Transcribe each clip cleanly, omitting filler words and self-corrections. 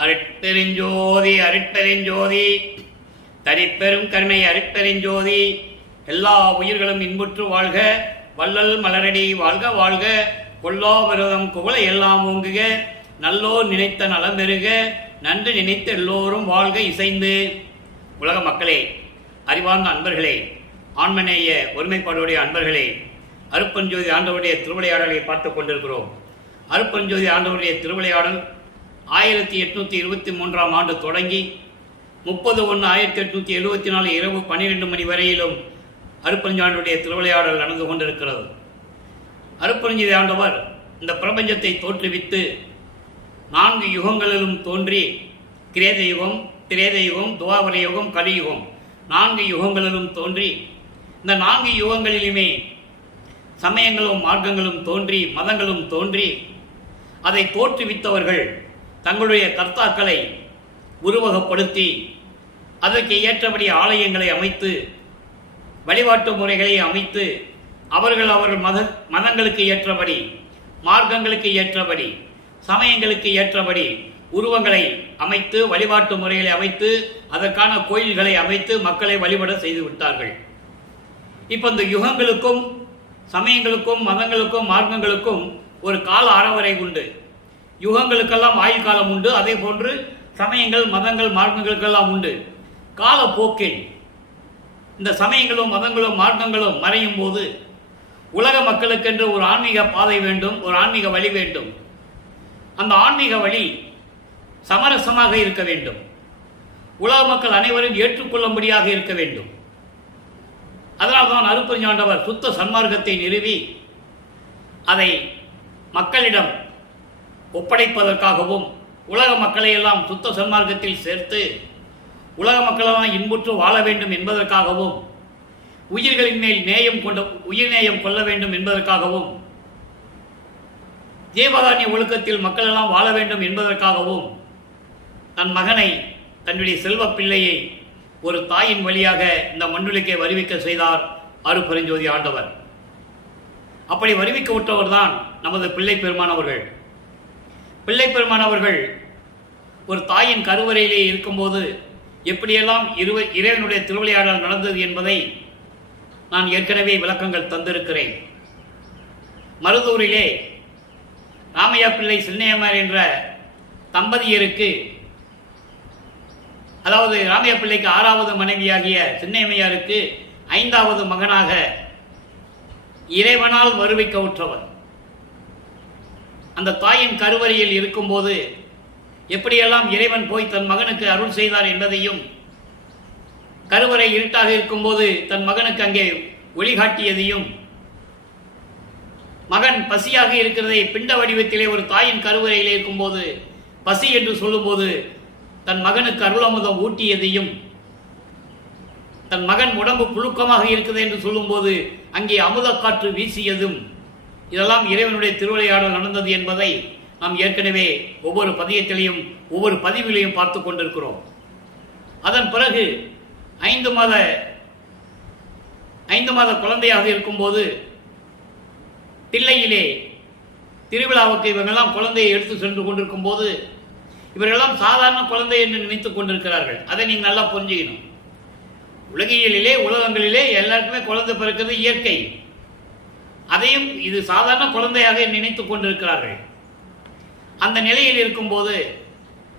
அருட்பெருஞ்சோதி அருட்பெருஞ்சோதி தனிப்பெரும் கருணை அருட்பெருஞ்சோதி. எல்லா உயிர்களும் இன்புற்று வாழ்க, வள்ளல் மலரடி வாழ்க வாழ்க, கொல்லா விரதம் குவளை எல்லாம் ஓங்குக, நல்லோர் நினைத்த நலம் பெறுக, நன்று நினைத்த எல்லோரும் வாழ்க இசைந்து. உலக மக்களே, அறிவார்ந்த அன்பர்களே, ஆன்மநேய ஒருமைப்பாடுடைய அன்பர்களே, அருட்பெருஞ்சோதி ஆண்டவருடைய திருவிளையாடலை பார்த்துக் கொண்டிருக்கிறோம். அருட்பெருஞ்சோதி ஆண்டவருடைய திருவிளையாடல் 1823 ஆண்டு தொடங்கி 30/1/1874 இரவு 12 மணி வரையிலும் அருட்பெருஞ்சாண்டவருடைய திருவிளையாடல் நடந்து கொண்டிருக்கிறது. அருட்பெருஞ்சோதி ஆண்டவர் இந்த பிரபஞ்சத்தை தோற்றுவித்து 4 யுகங்களிலும் தோன்றி, கிரேத யுகம், திரேத யுகம், துவாபர யுகம், கலியுகம் 4 யுகங்களிலும் தோன்றி, இந்த 4 யுகங்களிலுமே சமயங்களும் மார்க்கங்களும் தோன்றி, மதங்களும் தோன்றி, அதை தோற்றுவித்தவர்கள் தங்களுடைய கர்த்தாக்களை உருவகப்படுத்தி அதற்கு ஏற்றபடி ஆலயங்களை அமைத்து, வழிபாட்டு முறைகளை அமைத்து, அவர்கள் மதங்களுக்கு ஏற்றபடி, மார்க்கங்களுக்கு ஏற்றபடி, சமயங்களுக்கு ஏற்றபடி உருவங்களை அமைத்து, வழிபாட்டு முறைகளை அமைத்து, அதற்கான கோயில்களை அமைத்து மக்களை வழிபட செய்து விட்டார்கள். இப்போ இந்த யுகங்களுக்கும் சமயங்களுக்கும் மதங்களுக்கும் மார்க்கங்களுக்கும் ஒரு கால அறவரை உண்டு. யுகங்களுக்கெல்லாம் ஆயுள் காலம் உண்டு. அதே போன்று சமயங்கள், மதங்கள், மார்க்கங்களுக்கெல்லாம் உண்டு. காலப்போக்கில் இந்த சமயங்களும் மதங்களும் மார்க்கங்களும் மறையும் போது உலக மக்களுக்கென்று ஒரு ஆன்மீக பாதை வேண்டும், ஒரு ஆன்மீக வழி வேண்டும். அந்த ஆன்மீக வழி சமரசமாக இருக்க வேண்டும். உலக மக்கள் அனைவரும் ஏற்றுக்கொள்ளும்படியாக இருக்க வேண்டும். அதனால்தான் அருட்பெருஞ்சாண்டவர் சுத்த சன்மார்க்கத்தை நிறுவி அதை மக்களிடம் ஒப்படைப்பதற்காகவும், உலக மக்களை எல்லாம் சுத்த சன்மார்க்கத்தில் சேர்த்து உலக மக்களெல்லாம் இன்புற்று வாழ வேண்டும் என்பதற்காகவும், உயிர்களின் மேல் உயிர் நேயம் கொள்ள வேண்டும் என்பதற்காகவும், ஜீவகாருண்ய ஒழுக்கத்தில் மக்கள் எல்லாம் வாழ வேண்டும் என்பதற்காகவும் தன் மகனை, தன்னுடைய செல்வ பிள்ளையை ஒரு தாயின் வழியாக இந்த மண்ணுலகை வருவிக்க செய்தார் அருட்பெருஞ்சோதி ஆண்டவர். அப்படி வருவிக்க விட்டவர் தான் நமது பிள்ளை பெருமானவர்கள். பிள்ளை பெருமானவர்கள் ஒரு தாயின் கருவறையிலே இருக்கும்போது எப்படியெல்லாம் இறைவனுடைய திருவிளையாடல் நடந்தது என்பதை நான் ஏற்கனவே விளக்கங்கள் தந்திருக்கிறேன். மருதூரிலே ராமையா பிள்ளை சின்னையம்மார் என்ற தம்பதியருக்கு, அதாவது ராமையா பிள்ளைக்கு 6வது மனைவியாகிய சின்னையம்மையாருக்கு 5வது மகனாக இறைவனால் வருவிக்க உற்றவர். அந்த தாயின் கருவறையில் இருக்கும்போது எப்படியெல்லாம் இறைவன் போய் தன் மகனுக்கு அருள் செய்தார் என்பதையும், கருவறை இருட்டாக இருக்கும்போது தன் மகனுக்கு அங்கே ஒளிகாட்டியதையும், மகன் பசியாக இருக்கிறதை பிண்ட வடிவத்திலே ஒரு தாயின் கருவறையில் இருக்கும்போது பசி என்று சொல்லும்போது தன் மகனுக்கு அருளமுதம் ஊட்டியதையும், தன் மகன் உடம்பு புழுக்கமாக இருக்குது என்று சொல்லும்போது அங்கே அமுத காற்று வீசியதும், இதெல்லாம் இறைவனுடைய திருவிளையாடல் நடந்தது என்பதை நாம் ஏற்கனவே ஒவ்வொரு பதியத்திலையும் ஒவ்வொரு பதிவிலையும் பார்த்து கொண்டிருக்கிறோம். அதன் பிறகு 5 மாத குழந்தையாக இருக்கும்போது தில்லையிலே திருவிழாவுக்கு இவங்கெல்லாம் குழந்தையை எடுத்து சென்று கொண்டிருக்கும் போது இவர்களெல்லாம் சாதாரண குழந்தை என்று நினைத்துக் கொண்டிருக்கிறார்கள். அதை நீங்கள் நல்லா புரிஞ்சுக்கணும். உலகியலிலே, உலகங்களிலே எல்லாருக்குமே குழந்தை பிறக்கிறது இயற்கை. அதையும் இது சாதாரண குழந்தையாக நினைத்துக் கொண்டிருக்கிறார்கள். அந்த நிலையில் இருக்கும்போது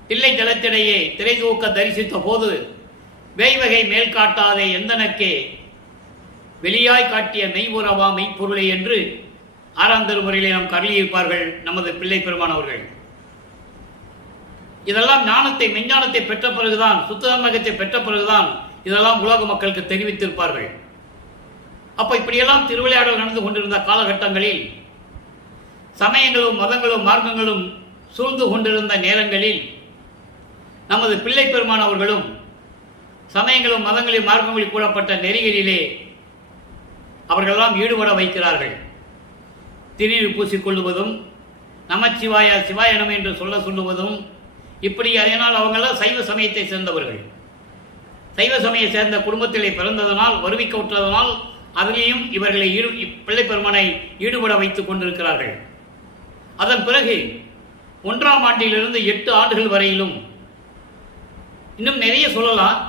தில்லை தலத்திடையே திரை தூக்க தரிசித்த போது வேய்வகை மேல் காட்டாதே எந்தனக்கே வெளியாய் காட்டிய மெய்வுறவா மெய்ப்பொருளை என்று 6ஆம் திருமுறையிலே நாம் கருளியிருப்பார்கள் நமது பிள்ளை பெருமானவர்கள். இதெல்லாம் ஞானத்தை, மெஞ்ஞானத்தை பெற்ற பிறகுதான், சுத்தமகத்தை பெற்ற பிறகுதான் இதெல்லாம் உலக மக்களுக்கு தெரிவித்திருப்பார்கள். அப்ப இப்படியெல்லாம் திருவிளையாடல் நடந்து கொண்டிருந்த காலகட்டங்களில், சமயங்களும் மதங்களும் மார்க்கங்களும் சூழ்ந்து கொண்டிருந்த நேரங்களில் நமது பிள்ளை பெருமானவர்களும் சமயங்களும் மதங்களில் மார்க்கங்களில் கூறப்பட்ட நெறிகளிலே அவர்களெல்லாம் ஈடுபட வைக்கிறார்கள். திருநீர் பூசிக்கொள்ளுவதும், நமச்சிவாய சிவாயனம் என்று சொல்லுவதும், இப்படி. அதனால் அவங்கெல்லாம் சைவ சமயத்தை சேர்ந்தவர்கள். சைவ சமய சேர்ந்த குடும்பத்திலே பிறந்ததனால், வருவிக்க விட்டதனால் அதிலேயும் இவர்களை பிள்ளை பெருமானை ஈடுபட வைத்துக் கொண்டிருக்கிறார்கள். அதன் பிறகு 1ஆம் ஆண்டிலிருந்து 8 ஆண்டுகள் வரையிலும், இன்னும் நிறைய சொல்லலாம்.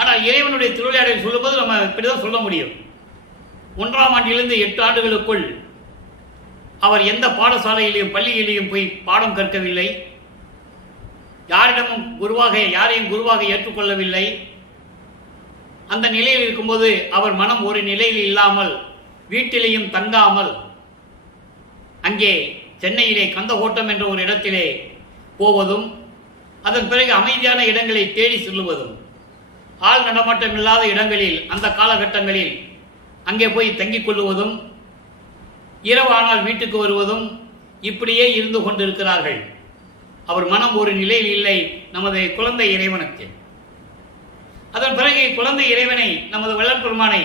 ஆனால் இறைவனுடைய திருவிளையாடலை சொல்லும்போது நம்ம இப்படிதான் சொல்ல முடியும். 1ஆம் ஆண்டிலிருந்து 8 ஆண்டுகளுக்குள் அவர் எந்த பாடசாலையிலையும் பள்ளியிலையும் போய் பாடம் கற்கவில்லை. யாரையும் குருவாக ஏற்றுக்கொள்ளவில்லை. அந்த நிலையில் இருக்கும்போது அவர் மனம் ஒரு நிலையில் இல்லாமல், வீட்டிலேயும் தங்காமல், அங்கே சென்னையிலே கந்தகோட்டம் என்ற ஒரு இடத்திலே போவதும், அதன் பிறகு அமைதியான இடங்களை தேடி செல்லுவதும், ஆள் நடமாட்டம் இல்லாத இடங்களில் அந்த காலகட்டங்களில் அங்கே போய் தங்கிக் கொள்ளுவதும், இரவானால் வீட்டுக்கு வருவதும், இப்படியே இருந்து கொண்டிருக்கிறார்கள். அவர் மனம் ஒரு நிலையில் இல்லை நமது குழந்தை இறைவனுக்கு. அதன் பிறகு குழந்தை இறைவனை, நமது வள்ளற்பெருமானை,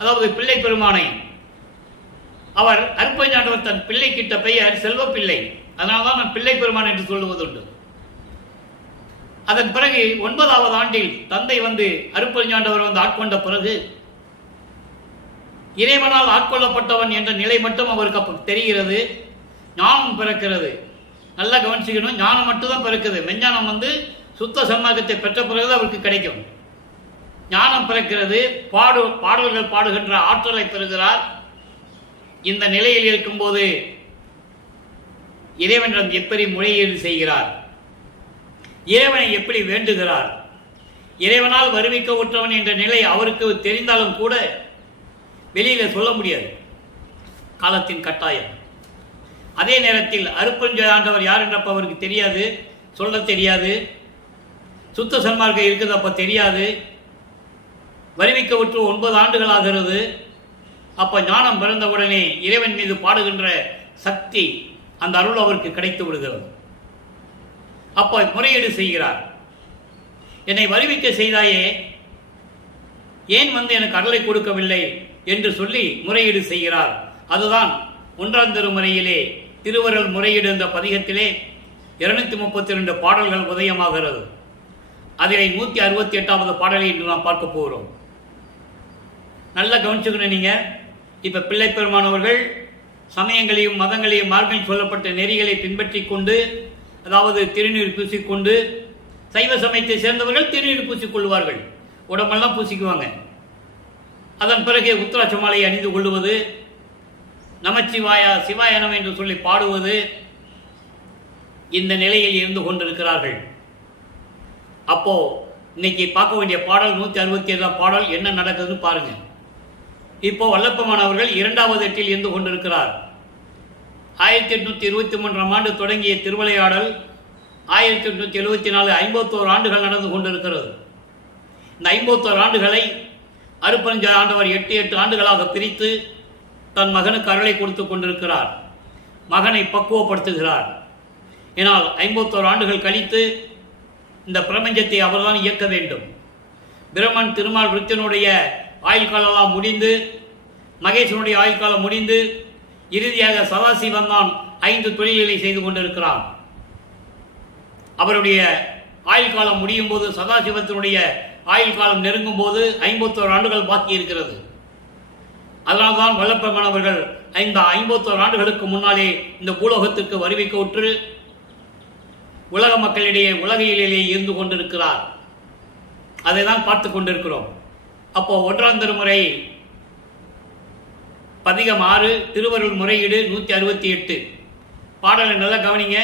அதாவது பிள்ளை பெருமானை, அவர் அருட்பெருஞ்சாண்டவர் தன் பிள்ளை கிட்ட பெயர் செல்வ பிள்ளை. அதனால்தான் நான் பிள்ளை பெருமான் என்று சொல்லுவதுண்டு. அதன் பிறகு 9வது ஆண்டில் தந்தை வந்து அருட்பெருஞ்சாண்டவர் வந்து ஆட்கொண்ட பிறகு இறைவனால் ஆட்கொள்ளப்பட்டவன் என்ற நிலை மட்டும் அவருக்கு அப்ப தெரிகிறது. ஞானம் பிறக்கிறது. நல்லா கவனிச்சுக்கணும், ஞானம் மட்டும்தான் பிறக்குது. மெஞ்ஞானம் வந்து சுத்த சன்மார்க்கத்தை பெற்ற பிறகு அவருக்கு கிடைக்கும். ஞானம் பிறக்கிறது. பாடல்கள் பாடுகின்ற ஆற்றலை பெறுகிறார். இந்த நிலையில் இருக்கும்போது இறைவனிடம் எப்படி முறையீடு செய்கிறார், இறைவனை எப்படி வேண்டுகிறார். இறைவனால் வருவிக்க உற்றவன் என்ற நிலை அவருக்கு தெரிந்தாலும் கூட வெளியில சொல்ல முடியாது, காலத்தின் கட்டாயம். அதே நேரத்தில் அருட்பெருஞ்சாண்டவர் யார் என்றப்ப அவருக்கு தெரியாது, சொல்ல தெரியாது. சுத்த சன்மார்க்கம் இருக்குது அப்ப தெரியாது. வருவிக்க உற்று 9 ஆண்டுகள் ஆகிறது. அப்ப ஞானம் பிறந்தவுடனே இறைவன் மீது பாடுகின்ற சக்தி, அந்த அருள் அவருக்கு கிடைத்து விடுகிறது. அப்ப முறையீடு செய்கிறார். என்னை வருவிக்க செய்தாயே, ஏன் வந்து எனக்கு அருளை கொடுக்கவில்லை என்று சொல்லி முறையீடு செய்கிறார். அதுதான் 1ஆம் திருமுறையிலே திருவருள் முறையீடு என்ற பதிகத்திலே 232 பாடல்கள் உதயமாகிறது. அதிலே 168வது பாடலை இன்று நாம் பார்க்க போகிறோம். நல்லா கவனிச்சுக்கணும் நீங்க. இப்ப பிள்ளை பெருமானவர்கள் சமயங்களையும் மதங்களையும் மார்க்கம் சொல்லப்பட்ட நெறிகளை பின்பற்றி கொண்டு, அதாவது திருநீர் பூசிக்கொண்டு, சைவ சமயத்தை சேர்ந்தவர்கள் திருநீர் பூசிக்கொள்வார்கள், உடம்பெல்லாம் பூசிக்குவாங்க. அதன் பிறகு உத்திராட்ச மாலையை அணிந்து கொள்வது, நமச்சிவாயா சிவாயனம் என்று சொல்லி பாடுவது, இந்த நிலையில் இருந்து கொண்டிருக்கிறார்கள். அப்போ இன்னைக்கு பார்க்க வேண்டிய பாடல் 167 பாடல் என்ன நடக்குதுன்னு பாருங்க. இப்போ வல்லப்பெருமானவர்கள் 2வது எட்டில் இருந்து கொண்டிருக்கிறார். 1823ஆம் ஆண்டு தொடங்கிய திருவிளையாடல் 1874 51 ஆண்டுகள் நடந்து கொண்டிருக்கிறது. இந்த 51 ஆண்டுகளை அருட்பெருஞ்சாண்டவர் 8 ஆண்டுகளாக பிரித்து தன் மகனுக்கு அருளை கொடுத்து கொண்டிருக்கிறார். மகனை பக்குவப்படுத்துகிறார். ஏனால் 51 ஆண்டுகள் கழித்து இந்த பிரபஞ்சத்தை அவர்தான் இயக்க வேண்டும். பிரம்மன், திருமால், ருத்தினுடைய ஆயுள் காலம் முடிந்து, மகேசனுடைய ஆயுள் காலம் முடிந்து, இறுதியாக சதாசிவன் தான் 5 தொழில்களை செய்து கொண்டிருக்கிறான். அவருடைய ஆயுள் காலம் முடியும் போது, சதாசிவத்தினுடைய ஆயுள் காலம் நெருங்கும் போது 51 ஆண்டுகள் பாக்கி இருக்கிறது. அதனால்தான் வல்லப்பெருமானவர்கள் இந்த 51 ஆண்டுகளுக்கு முன்னாலே இந்த பூலோகத்திற்கு வருவிக்க உற்று உலக மக்களிடையே உலகையிலே இருந்து கொண்டிருக்கிறார். அதை தான் பார்த்து கொண்டிருக்கிறோம். அப்போ 1ஆம் திருமுறை பதிகம் 6 திருவருள் முறையீடு 168 பாடலை நல்லா கவனிங்க.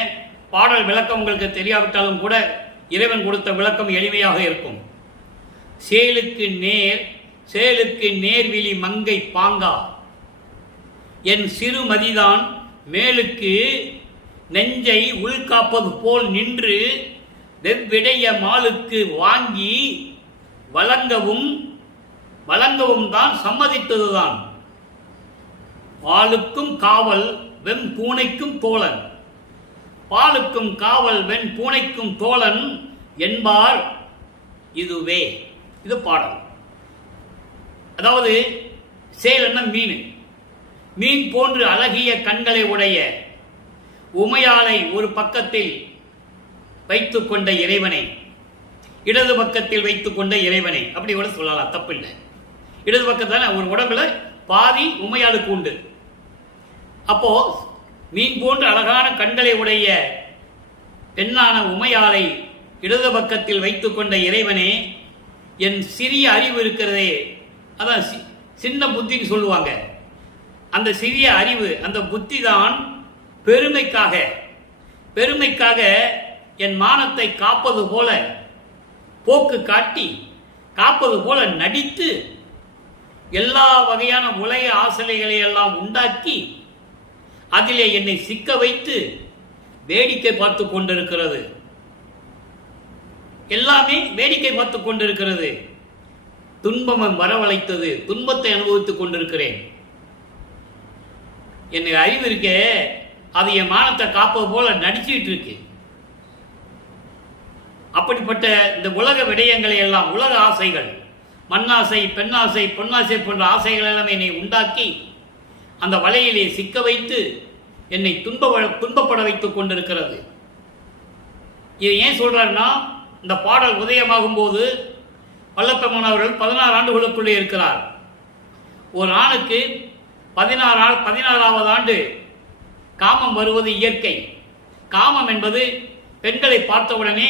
பாடல் விளக்கம் உங்களுக்கு தெரியாவிட்டாலும் கூட இறைவன் கொடுத்த விளக்கம் எளிமையாக இருக்கும். சேலுக்கு நேர்விழி மங்கை பாங்கா, என் சிறுமதிதான் மேலுக்கு நெஞ்சை உள்காப்பது போல் நின்று வெவ்விடைய மாலுக்கு வாங்கி வழங்கவும் தான் சம்மதித்ததுதான். பாலுக்கும் காவல் வெண் பூனைக்கும் தோழன், பாலுக்கும் காவல் வெண் பூனைக்கும் தோழன் என்பார் இதுவே. இது பாடல். அதாவது சேல் என்ன மீன், மீன் போன்று அழகிய கண்களை உடைய உமையாளை ஒரு பக்கத்தில் வைத்துக் கொண்ட இறைவனை, இடது பக்கத்தில் வைத்துக் கொண்ட இறைவனை, அப்படி கூட சொல்லலாம், தப்பில்லை. இடது பக்கத்தான ஒரு உடம்புல பாதி உமையாளுக்கு உண்டு. அப்போ மீன் போன்ற அழகான கண்களை உடைய பெண்ணான உமையாளை இடது பக்கத்தில் வைத்துக் கொண்ட இறைவனே, என் சிறிய அறிவு இருக்கிறதே, அதான் சின்ன புத்தின்னு சொல்லுவாங்க, அந்த சிறிய அறிவு, அந்த புத்தி தான் பெருமைக்காக என் மானத்தை காப்பது போல போக்கு காட்டி காப்பது போல நடித்து எல்லா வகையான உலக ஆசைகளை எல்லாம் உண்டாக்கி அதிலே என்னை சிக்க வைத்து வேடிக்கை பார்த்து கொண்டிருக்கிறது. எல்லாமே வேடிக்கை பார்த்து கொண்டிருக்கிறது. துன்பம் வரவழைத்தது, துன்பத்தை அனுபவித்துக் கொண்டிருக்கிறேன். என்னை அறிவு இருக்கே, அது என் மானத்தை காப்பது போல நடிச்சுட்டு இருக்கு. அப்படிப்பட்ட இந்த உலக விடயங்களை எல்லாம், உலக ஆசைகள், மண்ணாசை, பெண்ணாசை, பொன்னாசை போன்ற ஆசைகள் எல்லாம் என்னை உண்டாக்கி அந்த வலையிலே சிக்க வைத்து என்னை துன்பப்பட வைத்துக் கொண்டிருக்கிறது. இது ஏன் சொல்றாருன்னா, இந்த பாடல் உதயமாகும் போது வல்லப்பெருமான் அவர்கள் 16 ஆண்டுகளுக்குள்ளே இருக்கிறார். ஒரு ஆணுக்கு 16வது ஆண்டு காமம் வருவது இயற்கை. காமம் என்பது பெண்களை பார்த்தவுடனே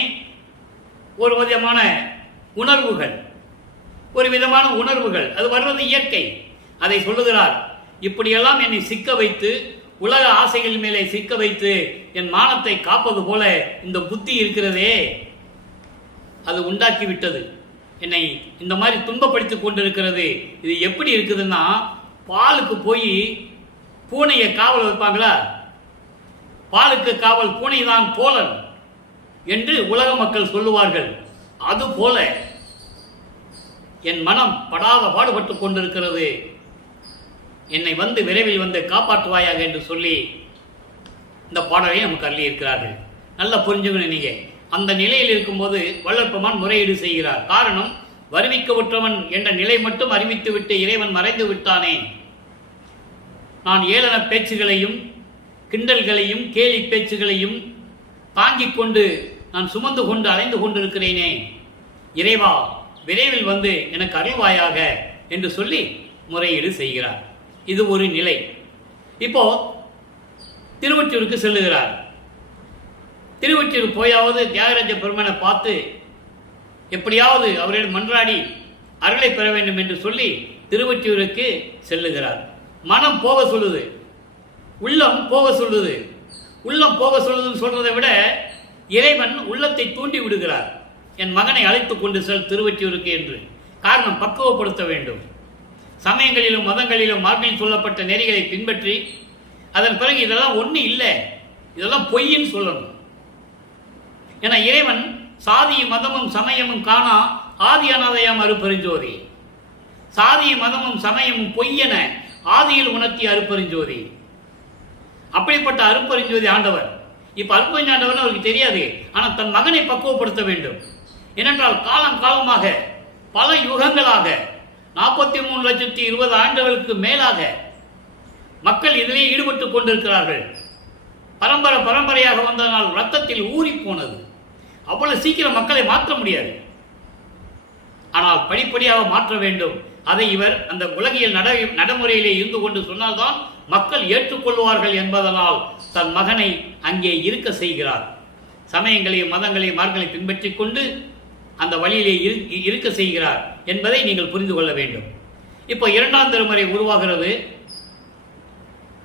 ஒரு விதமான உணர்வுகள், அது வருவது இயற்கை. அதை சொல்லுகிறார். இப்படியெல்லாம் என்னை சிக்க வைத்து, உலக ஆசைகள் மேலே சிக்க வைத்து என் மானத்தை காப்பது போல இந்த புத்தி இருக்கிறதே, அது உண்டாக்கிவிட்டது. என்னை இந்த மாதிரி துன்பப்படுத்திக் கொண்டிருக்கிறது. இது எப்படி இருக்குதுன்னா, பாலுக்கு போய் பூனையை காவல் வைப்பாங்களா, பாலுக்கு காவல் பூனை தான் போலன் என்று உலக மக்கள் சொல்லுவார்கள். அதுபோல என் மனம் படாத பாடுபட்டுக் கொண்டிருக்கிறது. என்னை விரைவில் வந்து காப்பாற்றுவாயாக என்று சொல்லி இந்த பாடலை நமக்கு அள்ளி இருக்கிறார்கள். நல்லா புரிஞ்சுக்கணும். நீங்க அந்த நிலையில் இருக்கும்போது வல்லற்பெருமான் முறையீடு செய்கிறார். காரணம், வருவிக்கவுற்றவன் என்ற நிலை மட்டும் அறிவித்துவிட்டு இறைவன் மறைந்து விட்டானே. நான் ஏளன பேச்சுகளையும் கிண்டல்களையும் கேலி பேச்சுகளையும் தாங்கிக் கொண்டு நான் சுமந்து கொண்டு அலைந்து கொண்டிருக்கிறேனே, இறைவா விரைவில் வந்து எனக்கு அருள்வாயாக என்று சொல்லி முறையீடு செய்கிறார். இது ஒரு நிலை. இப்போ திருவொற்றியூருக்கு செல்லுகிறார். திருவொற்றியூர் போயாவது தியாகராஜ பெருமனை பார்த்து எப்படியாவது அவரிடம் மன்றாடி அருளை பெற வேண்டும் என்று சொல்லி திருவொற்றியூருக்கு செல்லுகிறார். மனம் போக சொல்லுது, உள்ளம் போக சொல்லுது. உள்ளம் போக சொல்லுதுன்னு சொல்றதை விட இறைவன் உள்ளத்தை தூண்டி விடுகிறார். என் மகனை அழைத்துக் கொண்டு செல் திருவொற்றியூருக்கு என்று. காரணம், பக்குவப்படுத்த வேண்டும். சமயங்களிலும் மதங்களிலும் மார்பில் சொல்லப்பட்ட நெறிகளை பின்பற்றி அதன் பிறகு இதெல்லாம் ஒண்ணு இல்லை, இதெல்லாம் பொய்ன்னு சொல்லணும். என இறைவன் சாதியும் மதமும் சமயமும் காணா ஆதி அனாதையாம் அருப்பெருஞ்சோதி, சாதியும் மதமும் சமயமும் பொய்யென ஆதியில் உணர்த்திய அருப்பெருஞ்சோதி. அப்படிப்பட்ட அருப்பெருஞ்சோதி ஆண்டவர். இப்ப அருப்பெருஞ்சோதி ஆண்டவர் அவருக்கு தெரியாது. ஆனால் தன் மகனை பக்குவப்படுத்த வேண்டும். ஏனென்றால் காலம் காலமாக பல யுகங்களாக 43,20,000 ஆண்டுகளுக்கு மேலாக மக்கள் இதிலே ஈடுபட்டுக் கொண்டிருக்கிறார்கள். பரம்பரையாக வந்ததனால் ரத்தத்தில் ஊறி போனது. அவ்வளவு சீக்கிரம் மக்களை மாற்ற முடியாது. ஆனால் படிப்படியாக மாற்ற வேண்டும். அதை இவர் அந்த உலகியல் நடைமுறையிலே இருந்து கொண்டு சொன்னால்தான் மக்கள் ஏற்றுக்கொள்வார்கள் என்பதனால் தன் மகனை அங்கே இருக்க செய்கிறார். சமயங்களையும் மதங்களையும் மார்களை பின்பற்றிக் கொண்டு அந்த வழியிலே இருக்க செய்கிறார் என்பதை நீங்கள் புரிந்து கொள்ள வேண்டும். இப்போ 2ஆம் திருமுறை உருவாகிறது.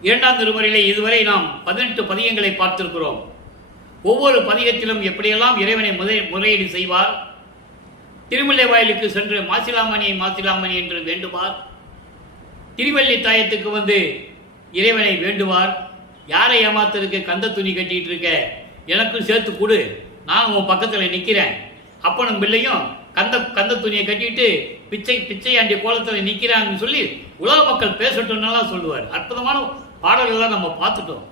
2ஆம் திருமுறையிலே இதுவரை நாம் 18 பதிகங்களை பார்த்திருக்கிறோம். ஒவ்வொரு பதிகத்திலும் எப்படியெல்லாம் இறைவனை முறையீடு செய்வார். திருமுல்லை வாயிலுக்கு சென்று மாசிலாமணி என்று வேண்டுவார். திருவள்ளி தாயத்துக்கு வந்து இறைவனை வேண்டுவார். யாரை ஏமாத்திருக்க, கந்த துணி கட்டிட்டு இருக்க, எனக்கும் சேர்த்து கொடு, நான் உன் பக்கத்தில் நிற்கிறேன். அப்பனும் பிள்ளையும் கந்த துணியை கட்டிட்டு பிச்சையாண்டி கோலத்தில் நிற்கிறான்னு சொல்லி உலக மக்கள் பேசட்டும்னாலாம் சொல்லுவார். அற்புதமான பாடல்கள் நம்ம பார்த்துட்டோம்.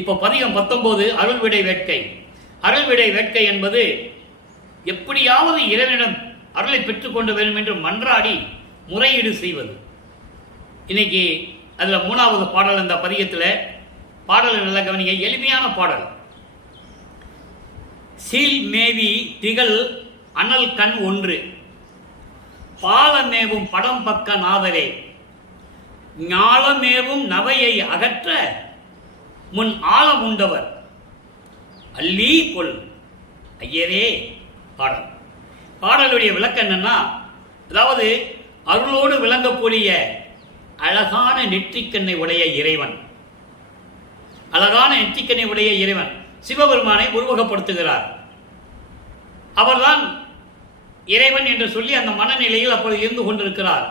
இப்போ பதிகம் 19 அருள்விடை வேட்கை. அருள்விடை வேட்கை என்பது எப்படியாவது இறைவனிடம் அருளை பெற்றுக்கொண்டு வேண்டும் என்று மன்றாடி முறையீடு செய்வது. இன்னைக்கு அதுல 3வது பாடல். அந்த பதிகத்தில் பாடல் நல்ல கவனிங்க, எளிமையான பாடல். சீல் மேவி திகழ் அனல் கண் ஒன்று, பாலமேவும் படம் பக்க நாதரே, ஞாலமேவும் நவையை அகற்ற முன் ஆழம் உண்டவர் அல்லி கொள் ஐயரே. பாடல். பாடலுடைய விளக்கம் என்னன்னா, அதாவது அருளோடு விளங்கக்கூடிய அழகான நெற்றிக்கண்ணை உடைய இறைவன், அழகான நெற்றிக்கண்ணை உடைய இறைவன் சிவபெருமானை உருவகப்படுத்துகிறார். அவர்தான் இறைவன் என்று சொல்லி அந்த மனநிலையில் அப்பொழுது இருந்து கொண்டிருக்கிறார்.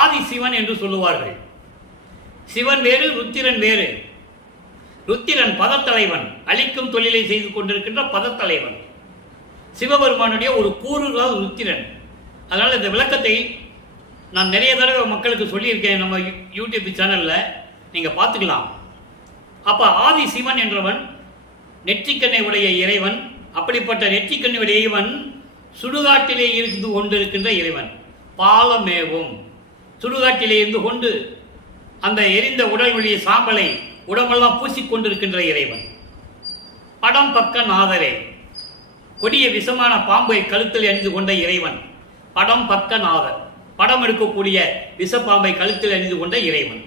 ஆதி சிவன் என்று சொல்லுவார்கள். சிவன் வேறு, ருத்திரன் வேறு. ருத்திரன் பதத்தலைவன், அழிக்கும் தொழிலை செய்து கொண்டிருக்கின்ற பதத்தலைவன். சிவபெருமானுடைய ஒரு கூறுதான் ருத்திரன். அதனால் இந்த விளக்கத்தை நான் நிறைய தடவை மக்களுக்கு சொல்லியிருக்கேன் நம்ம யூடியூப் சேனலில், நீங்கள் பார்த்துக்கலாம். அப்போ ஆதி சிவன் என்றவன் நெற்றிக்கண்ணை உடைய இறைவன். அப்படிப்பட்ட நெற்றிக்கண்ணை உடைய இறைவன் சுடுகாட்டிலே இருந்து கொண்டிருக்கின்ற இறைவன். பாலமேவும் சுடுகாட்டிலே இருந்து கொண்டு அந்த எரிந்த உடல் வழிய சாம்பலை உடம்பெல்லாம் பூசிக்கொண்டிருக்கின்ற இறைவன். படம் பக்க நாதரே, கொடிய விஷமான பாம்பை கழுத்தில் அணிந்து கொண்ட இறைவன். படம் பக்க நாதர், படம் எடுக்கக்கூடிய விஷப்பாம்பை கழுத்தில் அணிந்து கொண்ட இறைவன்.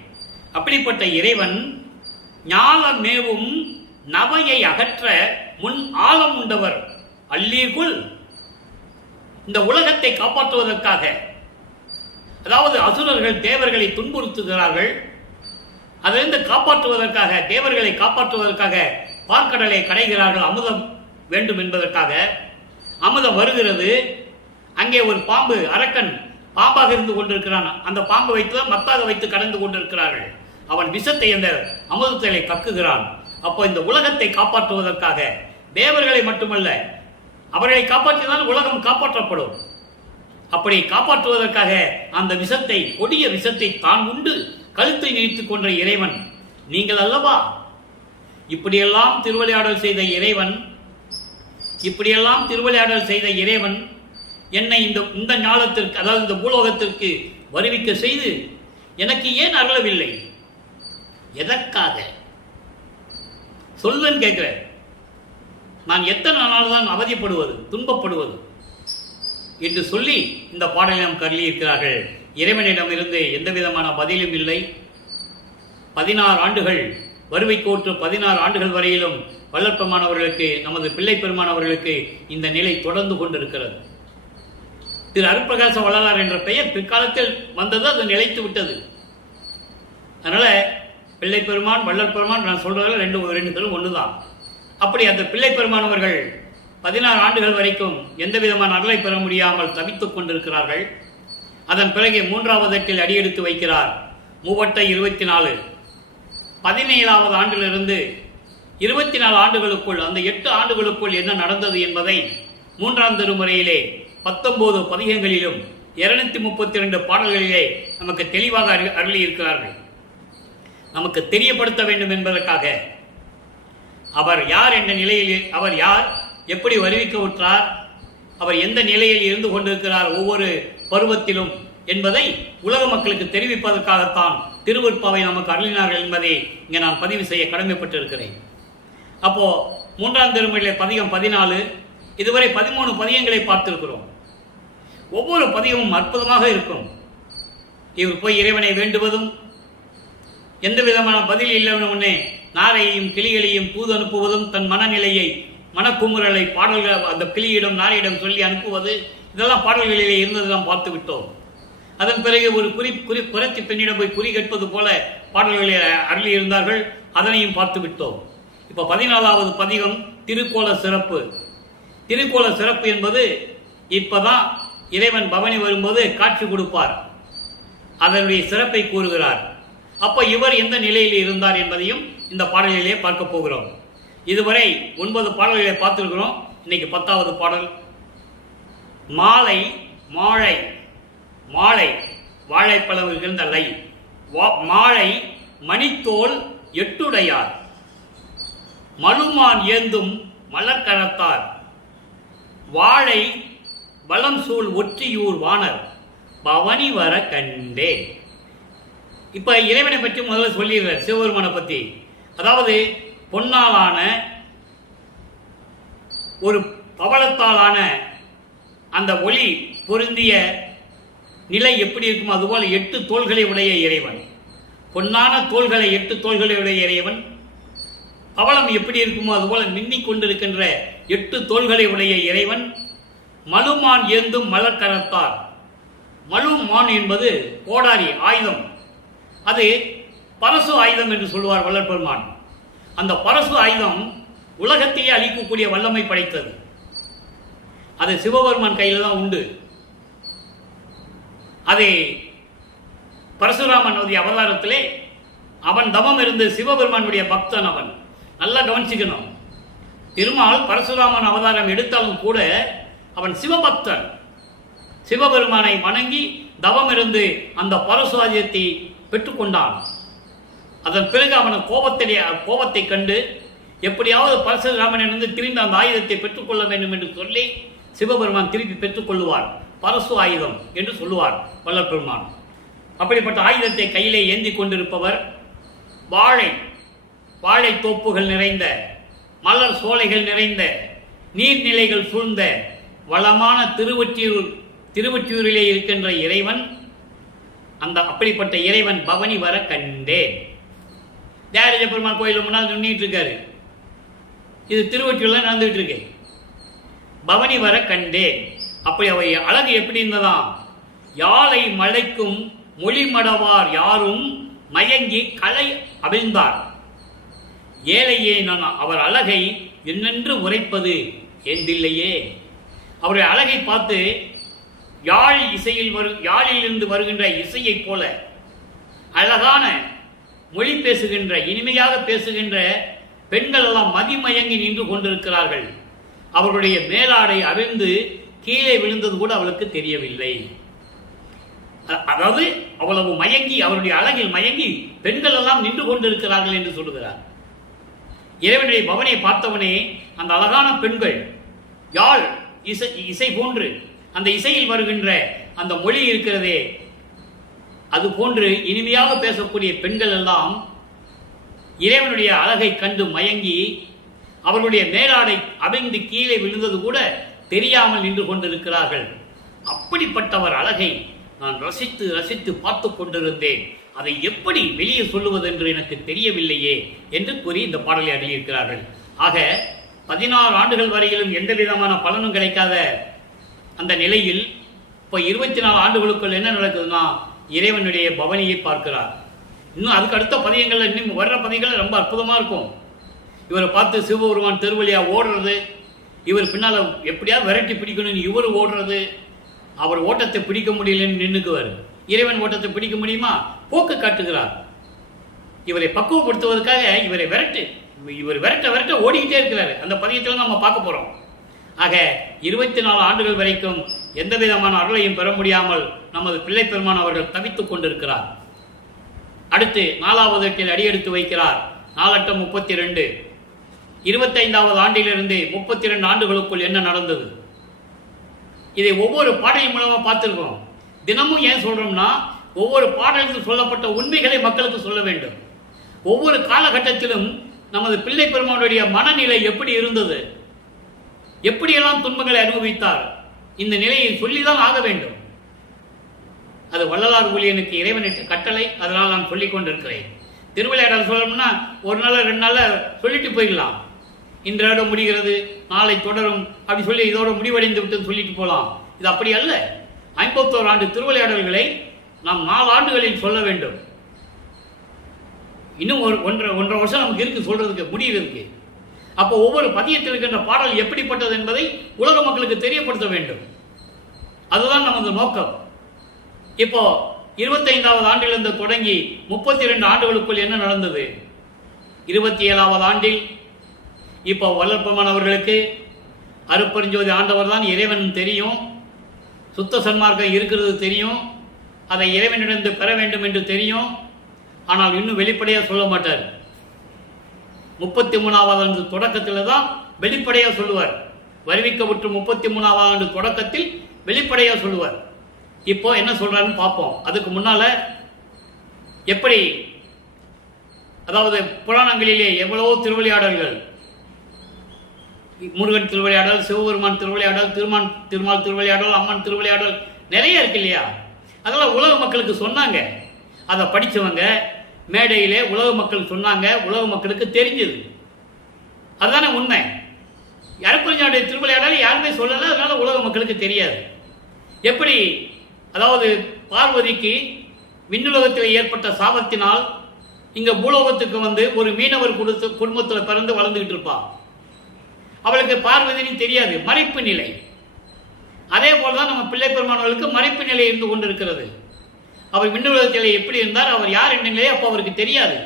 அப்படிப்பட்ட இறைவன் ஞாலமேவும் நவையை அகற்ற முன் ஆழம் உண்டவர் அல்லீர்குள். இந்த உலகத்தை காப்பாற்றுவதற்காக, அதாவது அசுரர்கள் தேவர்களை துன்புறுத்துகிறார்கள், அதிலிருந்து காப்பாற்றுவதற்காக, தேவர்களை காப்பாற்றுவதற்காக பார்க்கடலை கடைகிறார்கள். அமுதம் வேண்டும் என்பதற்காக அமுதம் வருகிறது. அங்கே ஒரு பாம்பு, அரக்கன் பாம்பாக இருந்து கொண்டிருக்கிறான். அந்த பாம்பை வைத்துதான் மத்தாக வைத்து கடந்து கொண்டிருக்கிறார்கள். அவன் விஷத்தை அந்த அமுதத்தை கக்குகிறான். அப்போ இந்த உலகத்தை காப்பாற்றுவதற்காக தேவர்களை மட்டுமல்ல, அவர்களை காப்பாற்றினால் உலகம் காப்பாற்றப்படும். அப்படி காப்பாற்றுவதற்காக அந்த விஷத்தை, கொடிய விஷத்தை தான் உண்டு கழுத்தை நிறுத்திக் கொண்ட இறைவன் நீங்கள் அல்லவா. இப்படியெல்லாம் திருவிளையாடல் செய்த இறைவன், இப்படியெல்லாம் திருவிளையாடல் செய்த இறைவன் என்னை இந்த ஞானத்திற்கு, அதாவது இந்த பூலோகத்திற்கு வருவிக்க செய்து எனக்கு ஏன் அருளவில்லை? எதற்காக சொல்லுன்னு கேட்கிறேன். நான் எத்தனை நாள் தான் அவதிப்படுவது, துன்பப்படுவது என்று சொல்லி இந்த பாடலை நாம் கருளி இருக்கிறார்கள். இறைவனிடம் இருந்து எந்த விதமான பதிலும் இல்லை. 16 ஆண்டுகள் வருவைக்கோற்று 16 ஆண்டுகள் வரையிலும் வல்லற்பெருமானவர்களுக்கு, நமது பிள்ளை பெருமானவர்களுக்கு இந்த நிலை தொடர்ந்து கொண்டிருக்கிறது. திரு அருட்பிரகாச வள்ளலார் என்ற பெயர் பிற்காலத்தில் வந்தது, அது நிலைத்து விட்டது. அதனால பிள்ளை பெருமான், வள்ளல் பெருமான் நான் சொல்றதுல ரெண்டு பேரும் ஒண்ணுதான். அப்படி அந்த பிள்ளை பெருமானவர்கள் 16 ஆண்டுகள் வரைக்கும் எந்த விதமான அருளை பெற முடியாமல் தவித்துக் கொண்டிருக்கிறார்கள். அதன் பிறகு 3வது எட்டில் அடியெடுத்து வைக்கிறார். 3/24 17வது ஆண்டிலிருந்து 24 ஆண்டுகளுக்குள், அந்த 8 ஆண்டுகளுக்குள் என்ன நடந்தது என்பதை 3ஆம் திருமுறையிலே 19 பதிகங்களிலும் 232 பாடல்களிலே நமக்கு தெளிவாக அருளி இருக்கிறார்கள். நமக்கு தெரியப்படுத்த வேண்டும் என்பதற்காக அவர் யார் என்ற நிலையில், அவர் யார், எப்படி வருவிக்க உற்றார், அவர் எந்த நிலையில் இருந்து கொண்டிருக்கிறார் ஒவ்வொரு பருவத்திலும் என்பதை உலக மக்களுக்கு தெரிவிப்பதற்காகத்தான் திருவருட்பாவை நமக்கு அருளினார்கள் என்பதை இங்கே நான் பதிவு செய்ய கடமைப்பட்டிருக்கிறேன். அப்போ 3ஆம் திருமுறையிலே பதிகம் 14, இதுவரை 13 பதிகங்களை பார்த்திருக்கிறோம். ஒவ்வொரு பதிகமும் அற்புதமாக இருக்கும். இவர் போய் இறைவனை வேண்டுவதும், எந்த விதமான பதில் இல்லைன்னு நாரையையும் கிளிகளையும் தூது அனுப்புவதும், தன் மனநிலையை, மனக்குமுறலை பாடல்கள் அந்த கிளியிடம் நாரையிடம் சொல்லி அனுப்புவது, இதெல்லாம் பாடல்களிலே இருந்தது நாம் பார்த்து விட்டோம். அதன் பிறகு ஒரு குறைத்தி பெண்ணிடம் போய் குறி கேட்பது போல பாடல்களில் அருளி இருந்தார்கள், அதனையும் பார்த்து விட்டோம். இப்போ 14வது பதிகம் திருக்கோல சிறப்பு. திருக்கோல சிறப்பு என்பது இப்பதான் இறைவன் பவனி வரும்போது காட்சி கொடுப்பார், அதனுடைய சிறப்பை கூறுகிறார். அப்போ இவர் எந்த நிலையில் இருந்தார் என்பதையும் இந்த பாடலிலே பார்க்க போகிறோம். இதுவரை 9 பாடல்களை பார்த்திருக்கிறோம். இன்னைக்கு 10வது பாடல். மாலை மாழை, மாழை வாழைப்பழம் இருக்கின்ற லை, மாழை மணித்தோல் எட்டுடையார், மழுமான் ஏந்தும் மலர்கரத்தார், வாழை வளம் சூழ் ஒற்றியூர் வானர் பவனி வர கண்டே. இப்ப இறைவனை பற்றி முதல்ல சொல்லிடுறார், சிவபெருமானை பற்றி. அதாவது பொன்னாலான ஒரு பவளத்தாலான அந்த ஒளி பொருந்திய நிலை எப்படி இருக்கும், அதுபோல 8 தோள்களை உடைய இறைவன். பொன்னான தோள்களை, 8 தோள்களை உடைய இறைவன். பவளம் எப்படி இருக்குமோ அதுபோல மின்னிக் கொண்டிருக்கின்ற 8 தோள்களை உடைய இறைவன் மலுமான் ஏந்தும் மலர்கரத்தார். மலுமான் என்பது கோடாரி ஆயுதம். அது பரசு ஆயுதம் என்று சொல்லுவார் வள்ளற்பெருமான். அந்த பரசு ஆயுதம் உலகத்தையே அழிக்கக்கூடிய வல்லமை படைத்தது. அது சிவபெருமான் கையில் தான் உண்டு. அதை பரசுராமன் அவதாரத்திலே அவன் தவம் இருந்து சிவபெருமானுடைய பக்தன். அவன் நல்லா கவனிச்சுக்கணும். திருமால் பரசுராமன் அவதாரம் எடுத்தாலும் கூட அவன் சிவபக்தன். சிவபெருமானை வணங்கி தவம் இருந்து அந்த பரசு ஆயுதத்தை பெற்றுக்கொண்டான். அதன் பிறகு அவன் கோபத்தை கண்டு எப்படியாவது பரசுராமனிலிருந்து திரும்பி அந்த ஆயுதத்தை பெற்றுக்கொள்ள வேண்டும் என்று சொல்லி சிவபெருமான் திருப்பி பெற்றுக்கொள்ளுவார். பரசு ஆயுதம் என்று சொல்லுவார் வள்ளற்பெருமான். அப்படிப்பட்ட ஆயுதத்தை கையிலே ஏந்தி கொண்டிருப்பவர் வாழை தோப்புகள் நிறைந்த, மலர் சோலைகள் நிறைந்த, நீர்நிலைகள் சூழ்ந்த வளமான திருவொற்றியூரிலே இருக்கின்ற இறைவன். அந்த அப்படிப்பட்ட இறைவன் பவனி வர கண்டேன். தியாகராஜ பெருமாள் கோயில் முன்னால் நின்றுட்டு இருக்காரு. இது திருவொற்றியூர்ல நடந்துகிட்டு இருக்கு. பவனி வர கண்டேன். அப்படி அவை அழகு எப்படி இருந்ததாம்? யாழை மலைக்கும் மொழிமடவார் யாரும் மயங்கி களை அவிழ்ந்தார். ஏழையே நான் அவர் அழகை என்னென்று உரைப்பது ஏந்தில்லையே. அவருடைய அழகை பார்த்து யாழிலிருந்து வருகின்ற இசையைப் போல அழகான மொழி பேசுகின்ற, இனிமையாக பேசுகின்ற பெண்கள் எல்லாம் மதிமயங்கி நின்று கொண்டிருக்கிறார்கள். அவர்களுடைய மேலாடை அவிழ்ந்து கீழே விழுந்தது கூட அவளுக்கு தெரியவில்லை. அதாவது அவ்வளவு மயங்கி, அவருடைய அழகில் மயங்கி பெண்கள் எல்லாம் நின்று கொண்டிருக்கிறார்கள் என்று சொல்லுகிறார். இறைவனுடைய பவனியை பார்த்தவனே அந்த அழகான பெண்கள் யாழ் இசை போன்று அந்த இசையில் வருகின்ற அந்த மொழி இருக்கிறதே, அது போன்று இனிமையாக பேசக்கூடிய பெண்கள் எல்லாம் இறைவனுடைய அழகை கண்டு மயங்கி அவர்களுடைய மேலாடை அவிழ்ந்து கீழே விழுந்தது கூட தெரியாமல் நின்று கொண்டிருக்கிறார்கள். அப்படிப்பட்டவர் அழகை நான் ரசித்து ரசித்து பார்த்து கொண்டிருந்தேன். அதை எப்படி வெளியே சொல்லுவது என்று எனக்கு தெரியவில்லையே என்று கூறி இந்த பாடலை அருளியிருக்கிறார்கள். ஆக 16 ஆண்டுகள் வரையிலும் எந்த விதமான பலனும் கிடைக்காத அந்த நிலையில் இப்போ 24 ஆண்டுகளுக்குள் என்ன நடக்குதுன்னா இறைவனுடைய பவனியை பார்க்கிறார். இன்னும் அதுக்கு அடுத்த பதியங்கள்ல இன்னும் வர்ற பதியங்கள் ரொம்ப அற்புதமா இருக்கும். இவரை பார்த்து சிவபெருமான் திருவழியா ஓடுறது, இவர் பின்னால எப்படியாவது விரட்டி பிடிக்கணும்னு இவர் ஓடுறது, அவர் ஓட்டத்தை பிடிக்க முடியலன்னு நின்றுக்குவார். இறைவன் ஓட்டத்தை பிடிக்க முடியுமா? போக்கு காட்டுகிறார். இவரை பக்குவப்படுத்துவதற்காக இவர் விரட்ட ஓடிக்கிட்டே இருக்கிறாரு. அந்த பதியத்தில் நம்ம பார்க்க போறோம். ஆக 24 ஆண்டுகள் வரைக்கும் எந்த விதமான அருளையும் பெற முடியாமல் நமது பிள்ளை பெருமான் அவர்கள் தவித்துக் கொண்டிருக்கிறார். அடுத்து 4வது எட்டில் அடியெடுத்து வைக்கிறார். 4 32 25வது ஆண்டிலிருந்து 32 ஆண்டுகளுக்குள் என்ன நடந்தது? இதை ஒவ்வொரு பாடலின் மூலமா பார்த்திருக்கிறோம். தினமும் ஏன் சொல்றோம்னா ஒவ்வொரு பாடலுக்கு சொல்லப்பட்ட உண்மைகளை மக்களுக்கு சொல்ல வேண்டும். ஒவ்வொரு காலகட்டத்திலும் நமது பிள்ளை பெருமானுடைய மனநிலை எப்படி இருந்தது, எப்படியெல்லாம் துன்பங்களை அனுபவித்தார், இந்த நிலையை சொல்லிதான் ஆக வேண்டும். அது வள்ளலார் ஊழியனுக்கு இறைவனிட்டு கட்டளை. அதனால் நான் சொல்லிக் கொண்டிருக்கிறேன். திருவிளையாடல் சொல்லணும்னா ஒரு நாள் 2 நாள் சொல்லிட்டு போயிடலாம். இன்றோட முடிகிறது, நாளை தொடரும் அப்படி சொல்லி இதோட முடிவடைந்து விட்டு சொல்லிட்டு போகலாம். இது அப்படி அல்ல. 51 ஆண்டு திருவிளையாடல்களை நாம் 4 ஆண்டுகளில் சொல்ல வேண்டும். இன்னும் ஒன்றரை வருஷம் நமக்கு இருக்கு சொல்றதுக்கு, முடிகிறதுக்கு. அப்போ ஒவ்வொரு பதியத்தில் இருக்கின்ற பாடல் எப்படிப்பட்டது என்பதை உலக மக்களுக்கு தெரியப்படுத்த வேண்டும். அதுதான் நமது நோக்கம். இப்போ 25வது ஆண்டிலிருந்து தொடங்கி 32 ஆண்டுகளுக்குள் என்ன நடந்தது? 27வது ஆண்டில் இப்போ வள்ளற்பெருமான் அவர்களுக்கு அருட்பெருஞ்சோதி ஆண்டவர் தான் இறைவன் தெரியும், சுத்த சன்மார்க்கம் இருக்கிறது தெரியும், அதை இறைவனிடந்து பெற வேண்டும் என்று தெரியும். ஆனால் இன்னும் வெளிப்படையாக சொல்ல மாட்டார். 33வது ஆண்டு தொடக்கத்தில் தான் வெளிப்படையாக சொல்லுவார். வருவிக்கப்பட்டு 33வது ஆண்டு தொடக்கத்தில் வெளிப்படையாக சொல்லுவார். இப்போ என்ன சொல்றாருன்னு பார்ப்போம். அதுக்கு முன்னால எப்படி, அதாவது புராணங்களிலே எவ்வளவோ திருவிளையாடல்கள், முருகன் திருவிளையாடல், சிவபெருமான் திருவிளையாடல், திருமால் திருவிளையாடல், அம்மன் திருவிளையாடல் நிறைய இருக்கு இல்லையா? அதெல்லாம் உலக மக்களுக்கு சொன்னாங்க. அதை படித்தவங்க மேடையிலே உலக மக்கள் சொன்னாங்க, உலக மக்களுக்கு தெரிஞ்சது. அதுதானே உண்மை. அருட்பெருஞ்சாண்டிய திருவிளையாடலை யாருமே சொல்லலை, அதனால உலக மக்களுக்கு தெரியாது. எப்படி அதாவது பார்வதிக்கு விண்ணுலகத்தில் ஏற்பட்ட சாபத்தினால் இங்க பூலோகத்துக்கு வந்து ஒரு மீனவர் குடும்பத்தில் பிறந்து வளர்ந்துகிட்டு இருப்பான். அவளுக்கு பார்வதின்னு தெரியாது, மறைப்பு நிலை. அதே போலதான் நம்ம பிள்ளை பெருமானவர்களுக்கு மறைப்பு நிலை இருந்து கொண்டு இருக்கிறது. அவர் விண்ணுலகத்தில் எப்படி இருந்தார், அவர் யார் என்ற நிலையை அப்போ அவருக்கு தெரியாது.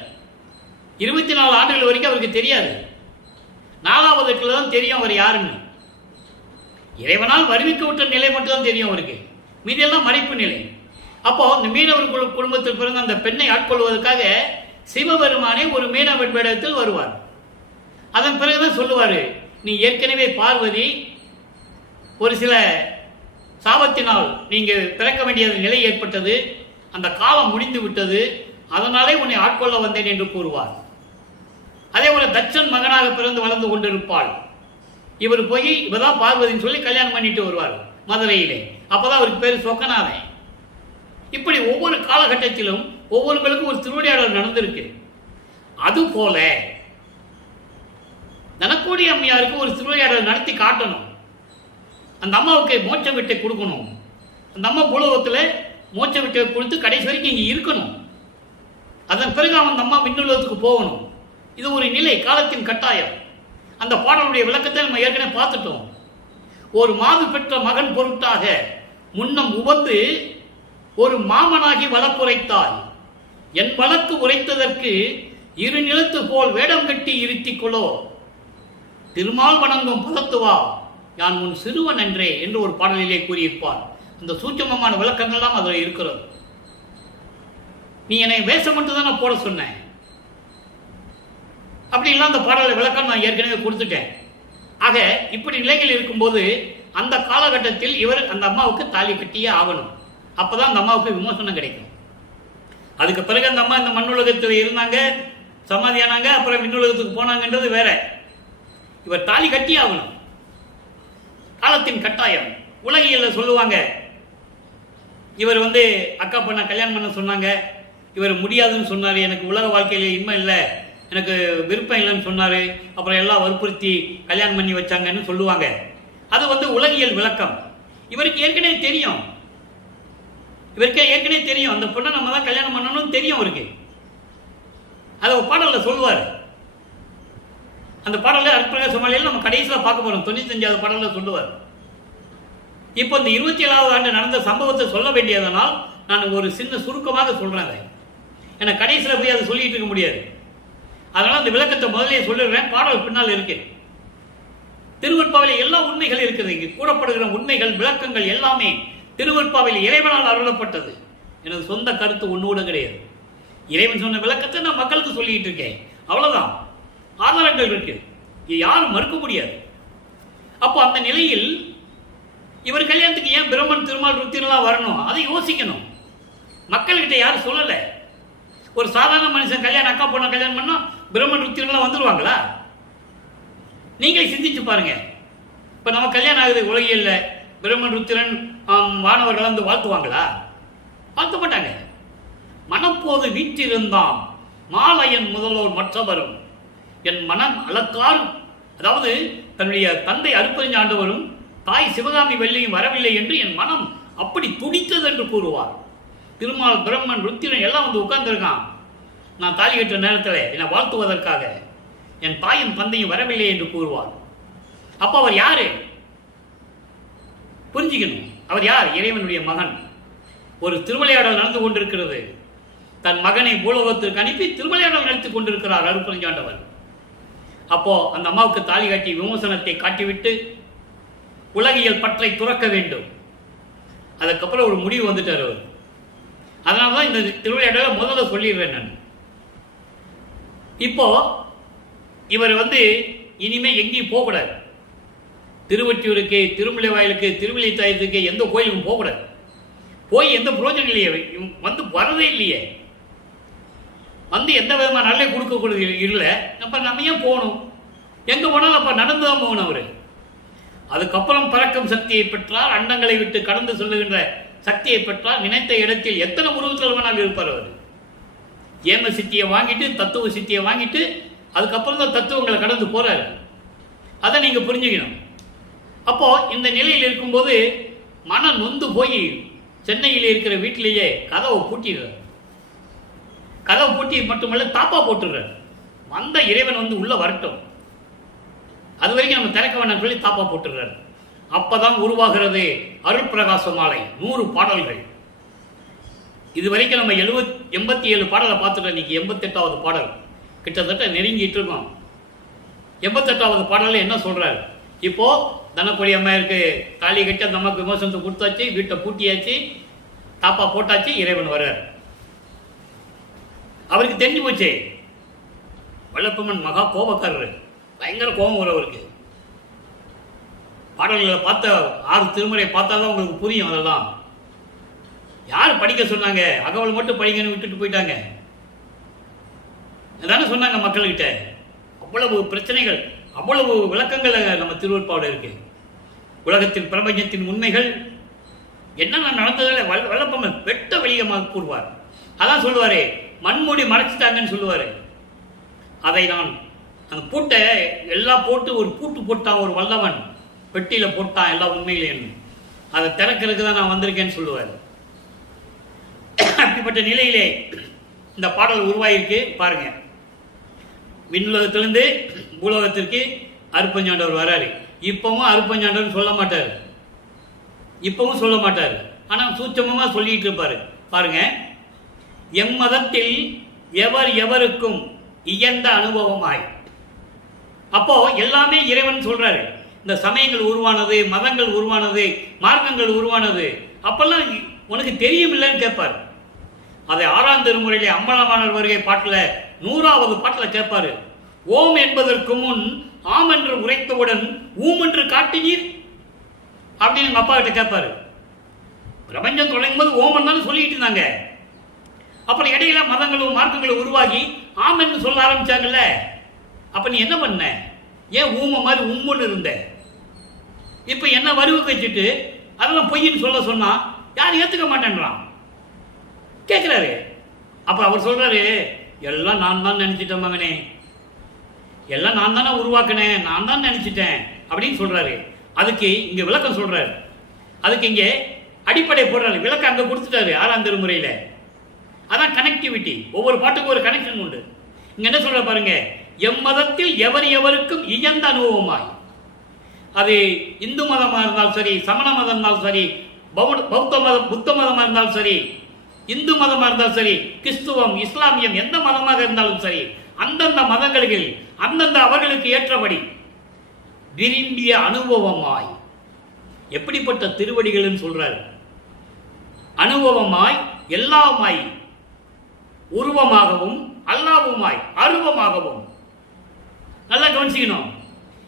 24 ஆண்டுகள் வரைக்கும் அவருக்கு தெரியாது. 4வது தான் தெரியும் அவர் யாருன்னு. இறைவனால் வருவிக்க விட்ட நிலை மட்டும்தான் தெரியும் அவருக்கு, மீதியெல்லாம் மறைப்பு நிலை. அப்போ இந்த மீனவர் குடும்பத்தில் பிறந்த அந்த பெண்ணை ஆட்கொள்வதற்காக சிவபெருமானே ஒரு மீனவன் வேடத்தில் வருவார். அதன் பிறகுதான் சொல்லுவாரு, நீ ஏற்கனவே பார்வதி ஒரு சில சாபத்தினால் நீங்க பிறக்க வேண்டிய நிலை ஏற்பட்டது, அந்த காலம் முடிந்து விட்டது, அதனாலே உன்னை ஆட்கொள்ள வந்தேன் என்று கூறுவார். அதே போல தட்சன் மகனாக பிறந்து வளர்ந்து கொண்டிருப்பாள். இவர் போய் இவதான் பார்வதின்னு சொல்லி கல்யாணம் பண்ணிட்டு வருவார் மதுரையிலே. அப்பதான் அவருக்கு பேர் சொக்கநாதன். இப்படி ஒவ்வொரு காலகட்டத்திலும் ஒவ்வொருவருக்கும் ஒரு திருவிளையாடல் நடந்திருக்கு. அதுபோல தனக்கோடி அம்மையாருக்கு ஒரு திருவிளையாடல் நடத்தி காட்டணும். அந்த அம்மாவுக்கு மோட்ச விட்டை கொடுக்கணும். அந்த அம்மா பூலோகத்தில் மோட்ச விட்டை கொடுத்து கடைசி வரைக்கும் இங்கே இருக்கணும். அதன் பிறகு அந்த அம்மா விண்ணுலகத்துக்கு போகணும். இது ஒரு நிலை, காலத்தின் கட்டாயம். அந்த பாடலுடைய விளக்கத்தை நம்ம ஏற்கனவே பார்த்துட்டோம். ஒரு மாது பெற்ற மகன் பொருட்டாக முன்னம் உவந்து ஒரு மாமனாகி வழக்குரைத்தாய், என் வழக்கு உரைத்ததற்கு இரு நிலத்து போல் வேடம் கட்டி இருத்திக்கொள்ளோ, திருமால் வணங்கும் பதத்துவா யான் உன் சிறுவன் என்றே என்று ஒரு பாடலிலே கூறியிருப்பார். அந்த சூட்சமமான விளக்கங்கள்லாம் அதில் இருக்கிறது. நீ என்னை வேஷம் மட்டும் தான் நான் போட சொன்னேன், அப்படி இல்லை அந்த பாடலை விளக்கம் நான் ஏற்கனவே கொடுத்துட்டேன். ஆக இப்படி நிலைகள் இருக்கும்போது அந்த காலகட்டத்தில் இவர் அந்த அம்மாவுக்கு தாலி கட்டியே ஆகணும். அப்பதான் அந்த அம்மாவுக்கு விமோசனம் கிடைக்கும். அதுக்கு பிறகு அந்த அம்மா இந்த மண்ணுலகத்தில் இருந்தாங்க, சமாதியானாங்க, அப்புறம் விண்ணுலகத்துக்கு போனாங்கன்றது வேற. இவர் தாலி கட்டி ஆகணும், காலத்தின் கட்டாயம். உலகியல்ல சொல்லுவாங்க, இவர் வந்து அக்கா பொண்ணை கல்யாணம் பண்ண சொன்னாங்க, இவர் முடியாதுன்னு சொன்னார், எனக்கு உலக வாழ்க்கையில இன்மை இல்லை, எனக்கு விருப்பம் இல்லைன்னு சொன்னார், அப்புறம் எல்லாம் வற்புறுத்தி கல்யாணம் பண்ணி வச்சாங்கன்னு சொல்லுவாங்க. அது வந்து உலகியல் விளக்கம். இவருக்கு ஏற்கனவே தெரியும், அந்த பொண்ணை நம்ம தான் கல்யாணம் பண்ணணும்னு தெரியும் அவருக்கு. அதை பாடலில் சொல்லுவார். அந்த பாடலில் அற்புத சமாளியில் நம்ம கடைசியில் பார்க்க போறோம். 95வது பாடலில் சொல்லுவார். இப்போ இந்த 27வது ஆண்டு நடந்த சம்பவத்தை சொல்ல வேண்டியதனால் நான் ஒரு சின்ன சுருக்கமாக சொல்றேன். அதை ஏன்னா கடைசியில் போய் அதை சொல்லிட்டு இருக்க முடியாது. அதனால அந்த விளக்கத்தை முதலே சொல்லிடுறேன். பாடல் பின்னால் இருக்கு. திருவெட்பாவில் எல்லா உண்மைகள் இருக்குது. இங்கு கூறப்படுகிற உண்மைகள் விளக்கங்கள் எல்லாமே திருவெட்பாவில் இறைவனால் அருளப்பட்டது. எனது சொந்த கருத்து ஒன்று கூட கிடையாது. இறைவன் சொன்ன விளக்கத்தை நான் மக்களுக்கு சொல்லிட்டு இருக்கேன், அவ்வளவுதான். ஆதாரங்கள் இருக்கு, யாரும் மறுக்க முடியாது. அப்போ அந்த நிலையில் இவர் கல்யாணத்துக்கு ஏன் பிரம்மன் திருமால் ருத்திரெல்லாம் வரணும், அதை யோசிக்கணும். மக்கள்கிட்ட யாரும் சொல்லலை. ஒரு சாதாரண மனுஷன் கல்யாணம், அக்கா பொண்ணை கல்யாணம் பண்ணா பிரம்மன் ருத்திரெல்லாம் வந்துருவாங்களா? நீங்களே சிந்திச்சு பாருங்க. இப்ப நம்ம கல்யாணம் ஆகுது உலகியல்ல, பிரம்மன் ருத்திரன் வானவர்கள் வந்து வாழ்த்துவாங்களா? வாழ்த்த மாட்டாங்க. மனப்போது வீற்றிருந்தான் மாலையன் முதல்வோர் மற்றவரும் என் மனம் அளக்கால், அதாவது தன்னுடைய தந்தை அருட்பெருஞ்சாண்டவரும் தாய் சிவகாமி வெள்ளியும் வரவில்லை என்று என் மனம் அப்படி துடித்தது என்று கூறுவார். திருமால் பிரம்மன் ருத்திரன் எல்லாம் வந்து உட்கார்ந்துருக்கான். நான் தாலி கட்ட நேரத்தில் என்னை வாழ்த்துவதற்காக என் தாயும் தந்தையும் வரவில்லை என்று கூறுவார். அப்ப அவர் யாரு புரிஞ்சுக்கணும். அவர் யார்? இறைவனுடைய மகன். ஒரு திருவிளையாடல் நடந்து கொண்டிருக்கிறது. தன் மகனை பூலோகத்திற்கு அனுப்பி திருவிளையாடல் நடத்திக் கொண்டிருக்கிறார் அருட்பெருஞ்சாண்டவர். அப்போ அந்த அம்மாவுக்கு தாலி காட்டி விமோசனத்தை காட்டிவிட்டு உலகியல் பற்றை துறக்க வேண்டும். அதுக்கப்புறம் ஒரு முடிவு வந்துட்டார் அவர். அதனாலதான் இந்த திருவிளையாடலை முதல்ல சொல்லிடுறேன் நான். இப்போ இவர் வந்து இனிமே எங்கேயும் போகக்கூடாது. திருவொற்றியூருக்கு, திருமலை வாயிலுக்கு, திருமலை தாயத்துக்கு, எந்த கோயிலுக்கும் போகக்கூடாது. போய் எந்த புரோஜனம் இல்லையே, வந்து வரதே இல்லையே, வந்து எந்த விதமான நல்ல கொடுக்கக்கூடாது இல்லை. அப்ப நம்ம ஏன் போகணும்? எங்க போனாலும் அப்ப நடந்துதான் போகணும் அவரு. அதுக்கப்புறம் பறக்கும் சக்தியை பெற்றால், அண்டங்களை விட்டு கடந்து சொல்லுகின்ற சக்தியை பெற்றால், நினைத்த இடத்தில் எத்தனை உருவத்தில் வேணாலும் இருப்பார் அவர். ஏம சித்தியை வாங்கிட்டு, தத்துவ சித்தியை வாங்கிட்டு, அதுக்கப்புறம் தான் தத்துவங்களை கடந்து போறாரு. அதை நீங்கள் புரிஞ்சுக்கணும். அப்போது இந்த நிலையில் இருக்கும்போது மனம் நொந்து போய் சென்னையில் இருக்கிற வீட்டிலேயே கதவை பூட்டிடுறார். கதவை பூட்டி மட்டுமல்ல தாப்பா போட்டுடுறார். வந்த இறைவன் வந்து உள்ளே வரட்டும், அது வரைக்கும் நம்ம திறக்க வேண்டாம் சொல்லி தாப்பா போட்டுடுறார். அப்போதான் உருவாகிறது அருள் பிரகாச மாலை 100 பாடல்கள். இது வரைக்கும் நம்ம 87 பாடலை பார்த்துட்டோம். இன்னைக்கு 88வது பாடல் கிட்டத்தட்ட நெருங்கிட்டு இருக்கோம். 88வது பாடலில் என்ன சொல்றாரு? இப்போ தனக்குடி அம்மையாருக்கு தாலி கட்டி அந்த அம்மாவுக்கு விமோசனத்தை கொடுத்தாச்சு, வீட்டை பூட்டியாச்சு, தாப்பா போட்டாச்சு, இறைவன் வர்றார். அவருக்கு தெரிஞ்சு போச்சு, வல்லப்பம்மன் மகா கோபக்காரரு, பயங்கர கோபம் வரும் அவருக்கு. பாடல்களை பார்த்த 6 திருமுறை பார்த்தாதான் உங்களுக்கு புரியும். அதெல்லாம் யார் படிக்க சொன்னாங்க? அகவல் மட்டும் படிங்கன்னு விட்டுட்டு போயிட்டாங்க. அதானே சொன்னாங்க மக்கள்கிட்ட. அவ்வளவு பிரச்சனைகள், அவ்வளவு விளக்கங்கள் நம்ம திருவருட்பாவில் இருக்கு. உலகத்தின் பிரபஞ்சத்தின் உண்மைகள் என்னென்ன நடந்ததில் வல்லப்பம்மன் வெட்ட வெளியமாக கூறுவார். அதான் சொல்லுவாரு, மண்மூடி மறைச்சிட்டாங்கன்னு சொல்லுவாரு. அதை நான் அந்த பூட்டை எல்லாம் போட்டு ஒரு பூட்டு போட்டான் ஒரு வல்லவன், பெட்டியில போட்டான் எல்லா உண்மையிலேயும், அதை திறக்கிறதுக்கு தான் நான் வந்திருக்கேன்னு சொல்லுவார். அப்படிப்பட்ட நிலையிலே இந்த பாடல் உருவாயிருக்கு. பாருங்க, விண்ணுலகத்திலிருந்து பூலோகத்திற்கு அருப்பஞ்சாண்டவர் வராரு. இப்பவும் அருப்பஞ்சாண்டவர் சொல்ல மாட்டார், இப்பவும் சொல்ல மாட்டார். ஆனால் சூட்சமமா சொல்லிட்டு இருப்பாரு. பாருங்க, எம்மதத்தில் எவர் எவருக்கும் இயந்த அனுபவமாய். அப்போ எல்லாமே இறைவன் சொல்றாரு. இந்த சமயங்கள் உருவானது, மதங்கள் உருவானது, மார்க்கங்கள் உருவானது, அப்பெல்லாம் உனக்கு தெரியும் இல்லைன்னு கேட்பார். அதை 6ஆம் திருமுறையிலே அம்பலவாணர் வருகை பாட்டில் 100வது பாட்டில் கேட்பாரு. ஓம் என்பதற்கு முன் ஆம் என்று உரைத்தவுடன் ஊம் என்று காட்டினீர் அப்படின்னு எங்க அப்பா கிட்ட கேட்பாரு. பிரபஞ்சம் தொடங்கும் போது ஓமன் தானே சொல்லிட்டு இருந்தாங்க. அப்புறம் இடையில மதங்களும் மார்க்கங்களும் உருவாகி ஆம் என்று சொல்ல ஆரம்பிச்சாங்கல்ல. அப்ப நீ என்ன பண்ண? ஏன் ஊம மாதிரி உம்முன்னு இருந்த? இப்ப என்ன வருவுக்கு வச்சுட்டு அதெல்லாம் பொய்ன்னு சொல்ல சொன்னா யாரும் ஏத்துக்க மாட்டேன்றான், கேட்கிறாரு. அப்ப அவர் சொல்றாரு, எல்லாம் நான் தான் நினைச்சிட்டேன் மகனே, எல்லாம் நான் தானே உருவாக்கினேன், நான் தான் நினைச்சிட்டேன் அப்படின்னு சொல்றாரு. அதுக்கு இங்க விளக்கம் சொல்றாரு. அதுக்கு இங்க அடிப்படை போடுறாரு. விளக்கம் அங்க கொடுத்துட்டாரு 6ஆம் திருமுறையில. அதான் கனெக்டிவிட்டி. ஒவ்வொரு பாட்டுக்கும் ஒரு கனெக்ஷன் உண்டு. இங்க என்ன சொல்ற பாருங்க, எம்மதத்தில் எவர் எவருக்கும் இயந்த அனுபவமாய். அது இந்து மதமா இருந்தாலும் சரி, சமண மதம் இருந்தாலும் சரி, பௌத்த மதம், புத்த மதமா இருந்தாலும் சரி, இந்து மதமா இருந்தாலும் சரி, கிறிஸ்துவம், இஸ்லாமியம், எந்த மதமாக இருந்தாலும் சரி, அந்தந்த மதங்களில் அந்தந்த அவர்களுக்கு ஏற்றபடி விரும்பிய அனுபவமாய். எப்படிப்பட்ட திருவடிகள் சொல்றாரு? அனுபவமாய், எல்லாமாய், உருவமாகவும் அல்லாவுமாய், அருவமாகவும். நல்லா கவனிச்சுக்கணும்.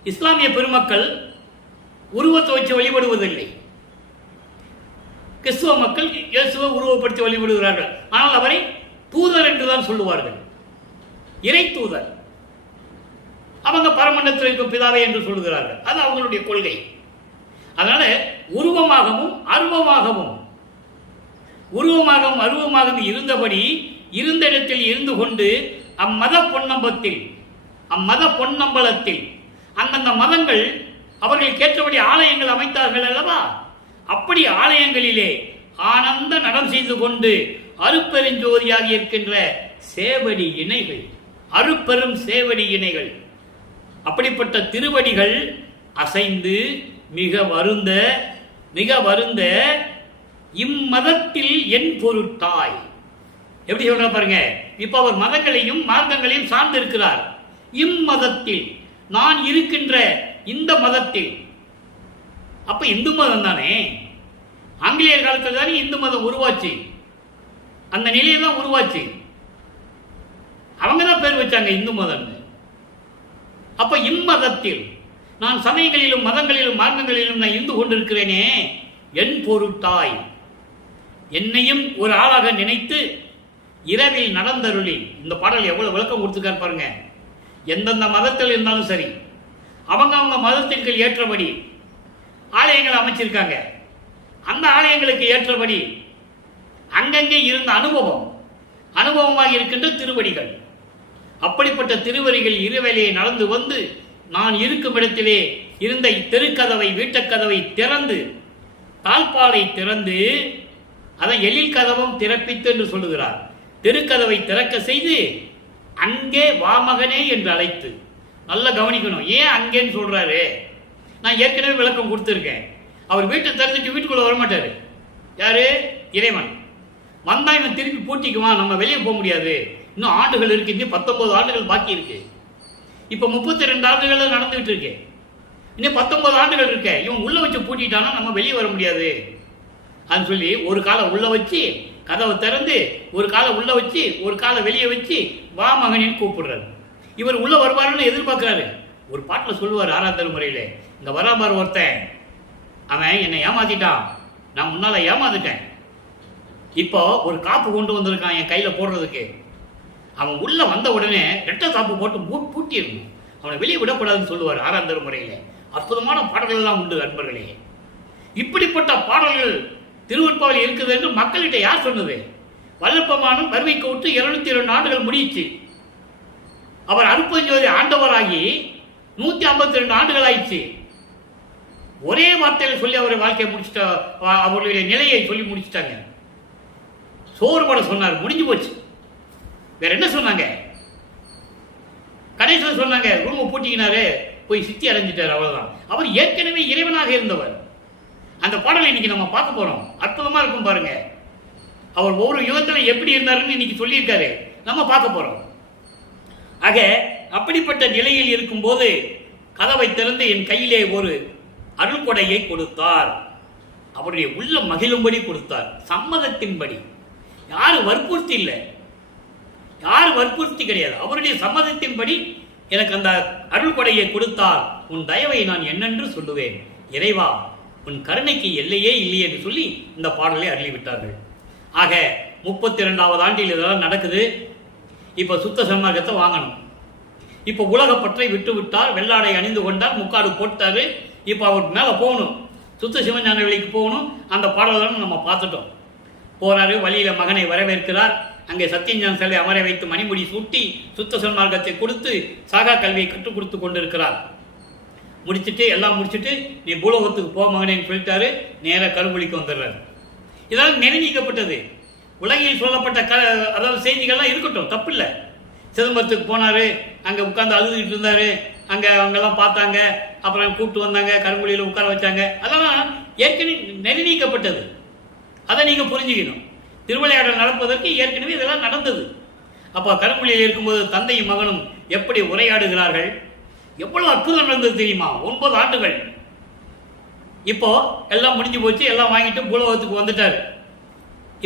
இஸ்லாமிய பெருமக்கள் உருவத்தை வச்சு வழிபடுவதில்லை. கிறிஸ்துவ மக்கள் இயேசுவை உருவப்படுத்தி வழிபடுகிறார்கள். ஆனால் அவரை தூதர் என்றுதான் சொல்லுவார்கள், இறை தூதர். அவங்க பரமண்டத்தில் இருக்கும் பிதாவை என்று சொல்லுகிறார்கள். அது அவங்களுடைய கொள்கை. அதனால உருவமாகவும் அருவமாகவும், உருவமாகவும் அருவமாகவும் இருந்தபடி இருந்த இடத்தில் இருந்து கொண்டு அம்மத பொன்னம்பத்தில், அம்மத பொன்னம்பலத்தில் அந்தந்த மதங்கள் அவர்களுக்கு ஏற்றபடி ஆலயங்கள் அமைத்தார்கள் அல்லவா? அப்படி ஆலயங்களிலே ஆனந்த நடம் செய்து கொண்டு அருப்பெருஞ்சோதியாக இருக்கின்ற சேவடி இணைகள், அருப்பெரும் சேவடி இணைகள், அப்படிப்பட்ட திருவடிகள் அசைந்து மிக வருந்த மிக வருந்த இம்மதத்தில் என் பொருட்டாய். எப்படி சொல்ற பாருங்க. இப்ப அவர் மதங்களையும் மார்க்கங்களையும் சார்ந்து இருக்கிறார். இம்மதத்தில், நான் இருக்கின்ற இந்த மதத்தில். அப்ப இந்து மதம் தானே. ஆங்கிலேயர் காலத்தில் தானே இந்து மதம் உருவாச்சு. அந்த நிலையில தான் உருவாச்சு. அவங்க தான் பேர் வச்சாங்க இந்து மதம். அப்ப இம்மதத்தில், நான் சமயங்களிலும் மதங்களிலும் மார்க்கங்களிலும் நான் இருந்து கொண்டிருக்கிறேனே, என் பொருட்டாய், என்னையும் ஒரு ஆளாக நினைத்து இரவில் நடந்தருளி. இந்த பாடல் எவ்வளவு விளக்கம் கொடுத்துக்கார் பாருங்க. எந்தெந்த மதத்தில் இருந்தாலும் சரி, அவங்க மதத்திற்கு ஏற்றபடி ஆலயங்கள் அமைச்சிருக்காங்க. அந்த ஆலயங்களுக்கு ஏற்றபடி அங்கங்கே இருந்த அனுபவமாக இருக்கின்ற திருவடிகள். அப்படிப்பட்ட திருவடிகள் இரவிலே நடந்து வந்து நான் இருக்கும் இடத்திலே இருந்த தெருக்கதவை வீட்டுக்கதவை திறந்து தாழ்பாலை திறந்து அதை எழில் கதவும் திறப்பித்து என்று சொல்லுகிறார். தெருக்கதவை திறக்க செய்து அங்கே வாமகனே என்று அழைத்து. நல்லா கவனிக்கணும், ஏன் அங்கேன்னு சொல்றாரு? நான் ஏற்கனவே விளக்கம் கொடுத்துருக்கேன். அவர் வீட்டை திறந்துட்டு வீட்டுக்குள்ள வரமாட்டாரு. யாரு? இறைவன். வந்தா இவன் திருப்பி பூட்டிக்குவான், நம்ம வெளியே போக முடியாது. இன்னும் ஆண்டுகள் இருக்கு, இன்னும் 19 ஆண்டுகள் பாக்கி இருக்கு. இப்ப 32 ஆண்டுகள் நடந்துகிட்டு இருக்கு, இன்னும் 19 ஆண்டுகள் இருக்க. இவன் உள்ள வச்சு பூட்டிட்டானா நம்ம வெளியே வர முடியாது. அது சொல்லி ஒரு காலை உள்ள வச்சு கதவை திறந்து ஒரு காலை உள்ள வச்சு ஒரு காலை வெளியே வச்சு வா மகனின்னு கூப்பிடுறாரு. இவர் உள்ள வருவாருன்னு எதிர்பார்க்கிறாரு. ஒரு பாட்டில் சொல்லுவார் 6ஆம் தலைமுறையில, இங்க வராபார் ஒருத்தன், அவன் என்னை ஏமாத்திட்டான், நான் முன்னால ஏமாந்துட்டேன், இப்போ ஒரு காப்பு கொண்டு வந்திருக்கான் என் கையில போடுறதுக்கு. அவன் உள்ள வந்த உடனே ரெட்டை காப்பு போட்டு பூட்டிடணும், அவனை வெளியே விடக்கூடாதுன்னு சொல்லுவார் 6ஆம் தலைமுறையில. அற்புதமான பாடல்கள் எல்லாம் உண்டு அன்பர்களே. இப்படிப்பட்ட பாடல்கள் திருவெண்பாவில் இருக்குது என்று மக்கள்கிட்ட யார் சொன்னது? வல்லப்பமானும் வருவைக்கு விட்டு 202 ஆண்டுகள் முடிச்சு. அவர் அருப்பஞ்சோதி ஆண்டவராகி 152 ஆண்டுகள் ஆயிடுச்சு. ஒரே வார்த்தையில சொல்லி அவருடைய வாழ்க்கையை முடிச்சுட்ட, அவருடைய நிலையை சொல்லி முடிச்சுட்டாங்க. சோறுபட சொன்னார், முடிஞ்சு போச்சு. வேற என்ன சொன்னாங்க? கடைசியில் சொன்னாங்க ரூமை பூட்டிக்கினாரு, போய் சித்தி அடைஞ்சிட்டார், அவ்வளவுதான். அவர் ஏற்கனவே இறைவனாக இருந்தவர். அந்த பாடலை இன்னைக்கு நம்ம பார்க்க போறோம். அற்புதமா இருக்கும் பாருங்க. அவர் ஒவ்வொரு யுகத்துல எப்படி இருந்தாருன்னு இன்னைக்கு சொல்லியிருக்காரு, நம்ம பார்க்க போறோம். ஆக அப்படிப்பட்ட நிலையில் இருக்கும் போது கதவை திறந்து என் கையிலே ஒரு அருள்கொடையை கொடுத்தார். அவருடைய உள்ள மகிழும்படி கொடுத்தார், சம்மதத்தின்படி. யாரு வற்புறுத்தி இல்லை, யாரு வற்புறுத்தி கிடையாது, அவருடைய சம்மதத்தின்படி எனக்கு அந்த அருள்கொடையை கொடுத்தார். உன் தயவை நான் என்னென்று சொல்லுவேன், இறைவா உன் கருணைக்கு எல்லையே இல்லை என்று சொல்லி இந்த பாடலை அருளிவிட்டார்கள். ஆக 32வது ஆண்டில் இதெல்லாம் நடக்குது. இப்ப சுத்த சன்மார்க்கத்தை வாங்கணும். இப்ப உலகப்பற்றை விட்டு விட்டார், வெள்ளாடை அணிந்து கொண்டார், முக்காடு போட்டாரு. இப்ப அவர் மேல போகணும், சுத்த சிவஞான வெளிக்கு போகணும். அந்த பாடல்களும் நம்ம பார்த்துட்டோம். போறாரு, வழியில மகனை வரவேற்கிறார். அங்கே சத்தியஞான சிலை அமர வைத்து மணிமுடி சூட்டி சுத்த சன்மார்க்கத்தை கொடுத்து சாகா கல்வியை கற்றுக் கொடுத்து கொண்டிருக்கிறார். முடிச்சுட்டு எல்லாம் முடிச்சுட்டு நீ பூலோகத்துக்கு போ மகனேன்னு சொல்லிட்டாரு. நேர கருவொலிக்கு வந்துடுறாரு. இதெல்லாம் நிர்ணயிக்கப்பட்டது. உலகில் சொல்லப்பட்ட அதாவது செய்திகள்லாம் இருக்கட்டும், தப்பு இல்லை. சிதம்பரத்துக்கு போனாரு, அங்க உட்கார்ந்து அழுதுகிட்டு இருந்தாரு, அவங்கெல்லாம் பார்த்தாங்க, அப்புறம் கூப்பிட்டு வந்தாங்க, கருங்குழியில் உட்கார வச்சாங்க. அதெல்லாம் ஏற்கனவே நிர்ணயிக்கப்பட்டது. அதை நீங்க புரிஞ்சுக்கணும். திருவிளையாடல் நடப்பதற்கு ஏற்கனவே இதெல்லாம் நடந்தது. அப்போ கருங்குழியில் இருக்கும்போது தந்தையும் மகனும் எப்படி உரையாடுகிறார்கள், எவ்வளவு அற்புதம் நடந்தது தெரியுமா? 9 ஆண்டுகள். இப்போ எல்லாம் முடிஞ்சு போச்சு, எல்லாம் வாங்கிட்டு பூலோகத்துக்கு வந்துட்டாரு.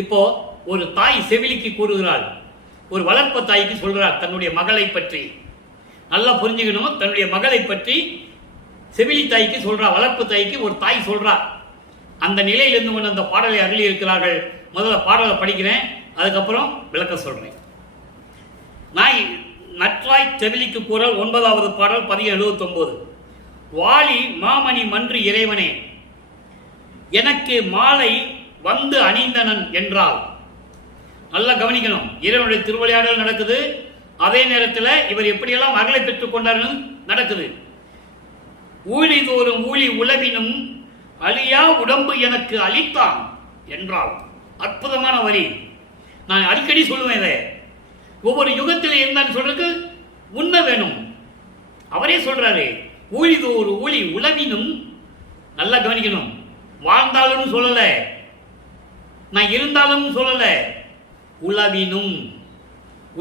இப்போ ஒரு தாய் செவிலிக்கு கூறுகிறாள், ஒரு வளர்ப்பு தாய்க்கு சொல்றார் தன்னுடைய மகளை பற்றி. நல்லா புரிஞ்சுக்கணும், தன்னுடைய மகளை பற்றி செவிலி தாய்க்கு சொல்றா, வளர்ப்பு தாய்க்கு ஒரு தாய் சொல்றா. அந்த நிலையிலிருந்து கொண்டு அந்த பாடலை அருளி இருக்கிறார்கள். முதல்ல பாடலை படிக்கிறேன், அதுக்கப்புறம் விளக்க சொல்றேன். நான் நற்றாய் செவிலிக்கு கூறல் 9வது பாடல் 1079. வாலி மாமணி மன்று இறைவனே எனக்கு மாலை வந்து அணிந்தனன் என்றால். நல்லா கவனிக்கணும், இறைவனுடைய திருவிளையாடல் நடக்குது. அதே நேரத்தில் இவர் எப்படியெல்லாம் அருளை பெற்றுக் கொண்டார்னு நடக்குது. ஊழி தோறும் ஊழி உளவினும் அழியா உடம்பு எனக்கு அளித்தான் என்றால். அற்புதமான வரி. நான் அடிக்கடி சொல்லுவேன், இதை ஒவ்வொரு யுகத்தில் இருந்தான்னு சொல்றதுக்கு உண்மை வேணும். அவரே சொல்றாரு, ஊழிதோறு ஊழி உளவினும். நல்லா கவனிக்கணும், வாழ்ந்தாலும் சொல்லல, நான் இருந்தாலும் சொல்லல, உளவினும்.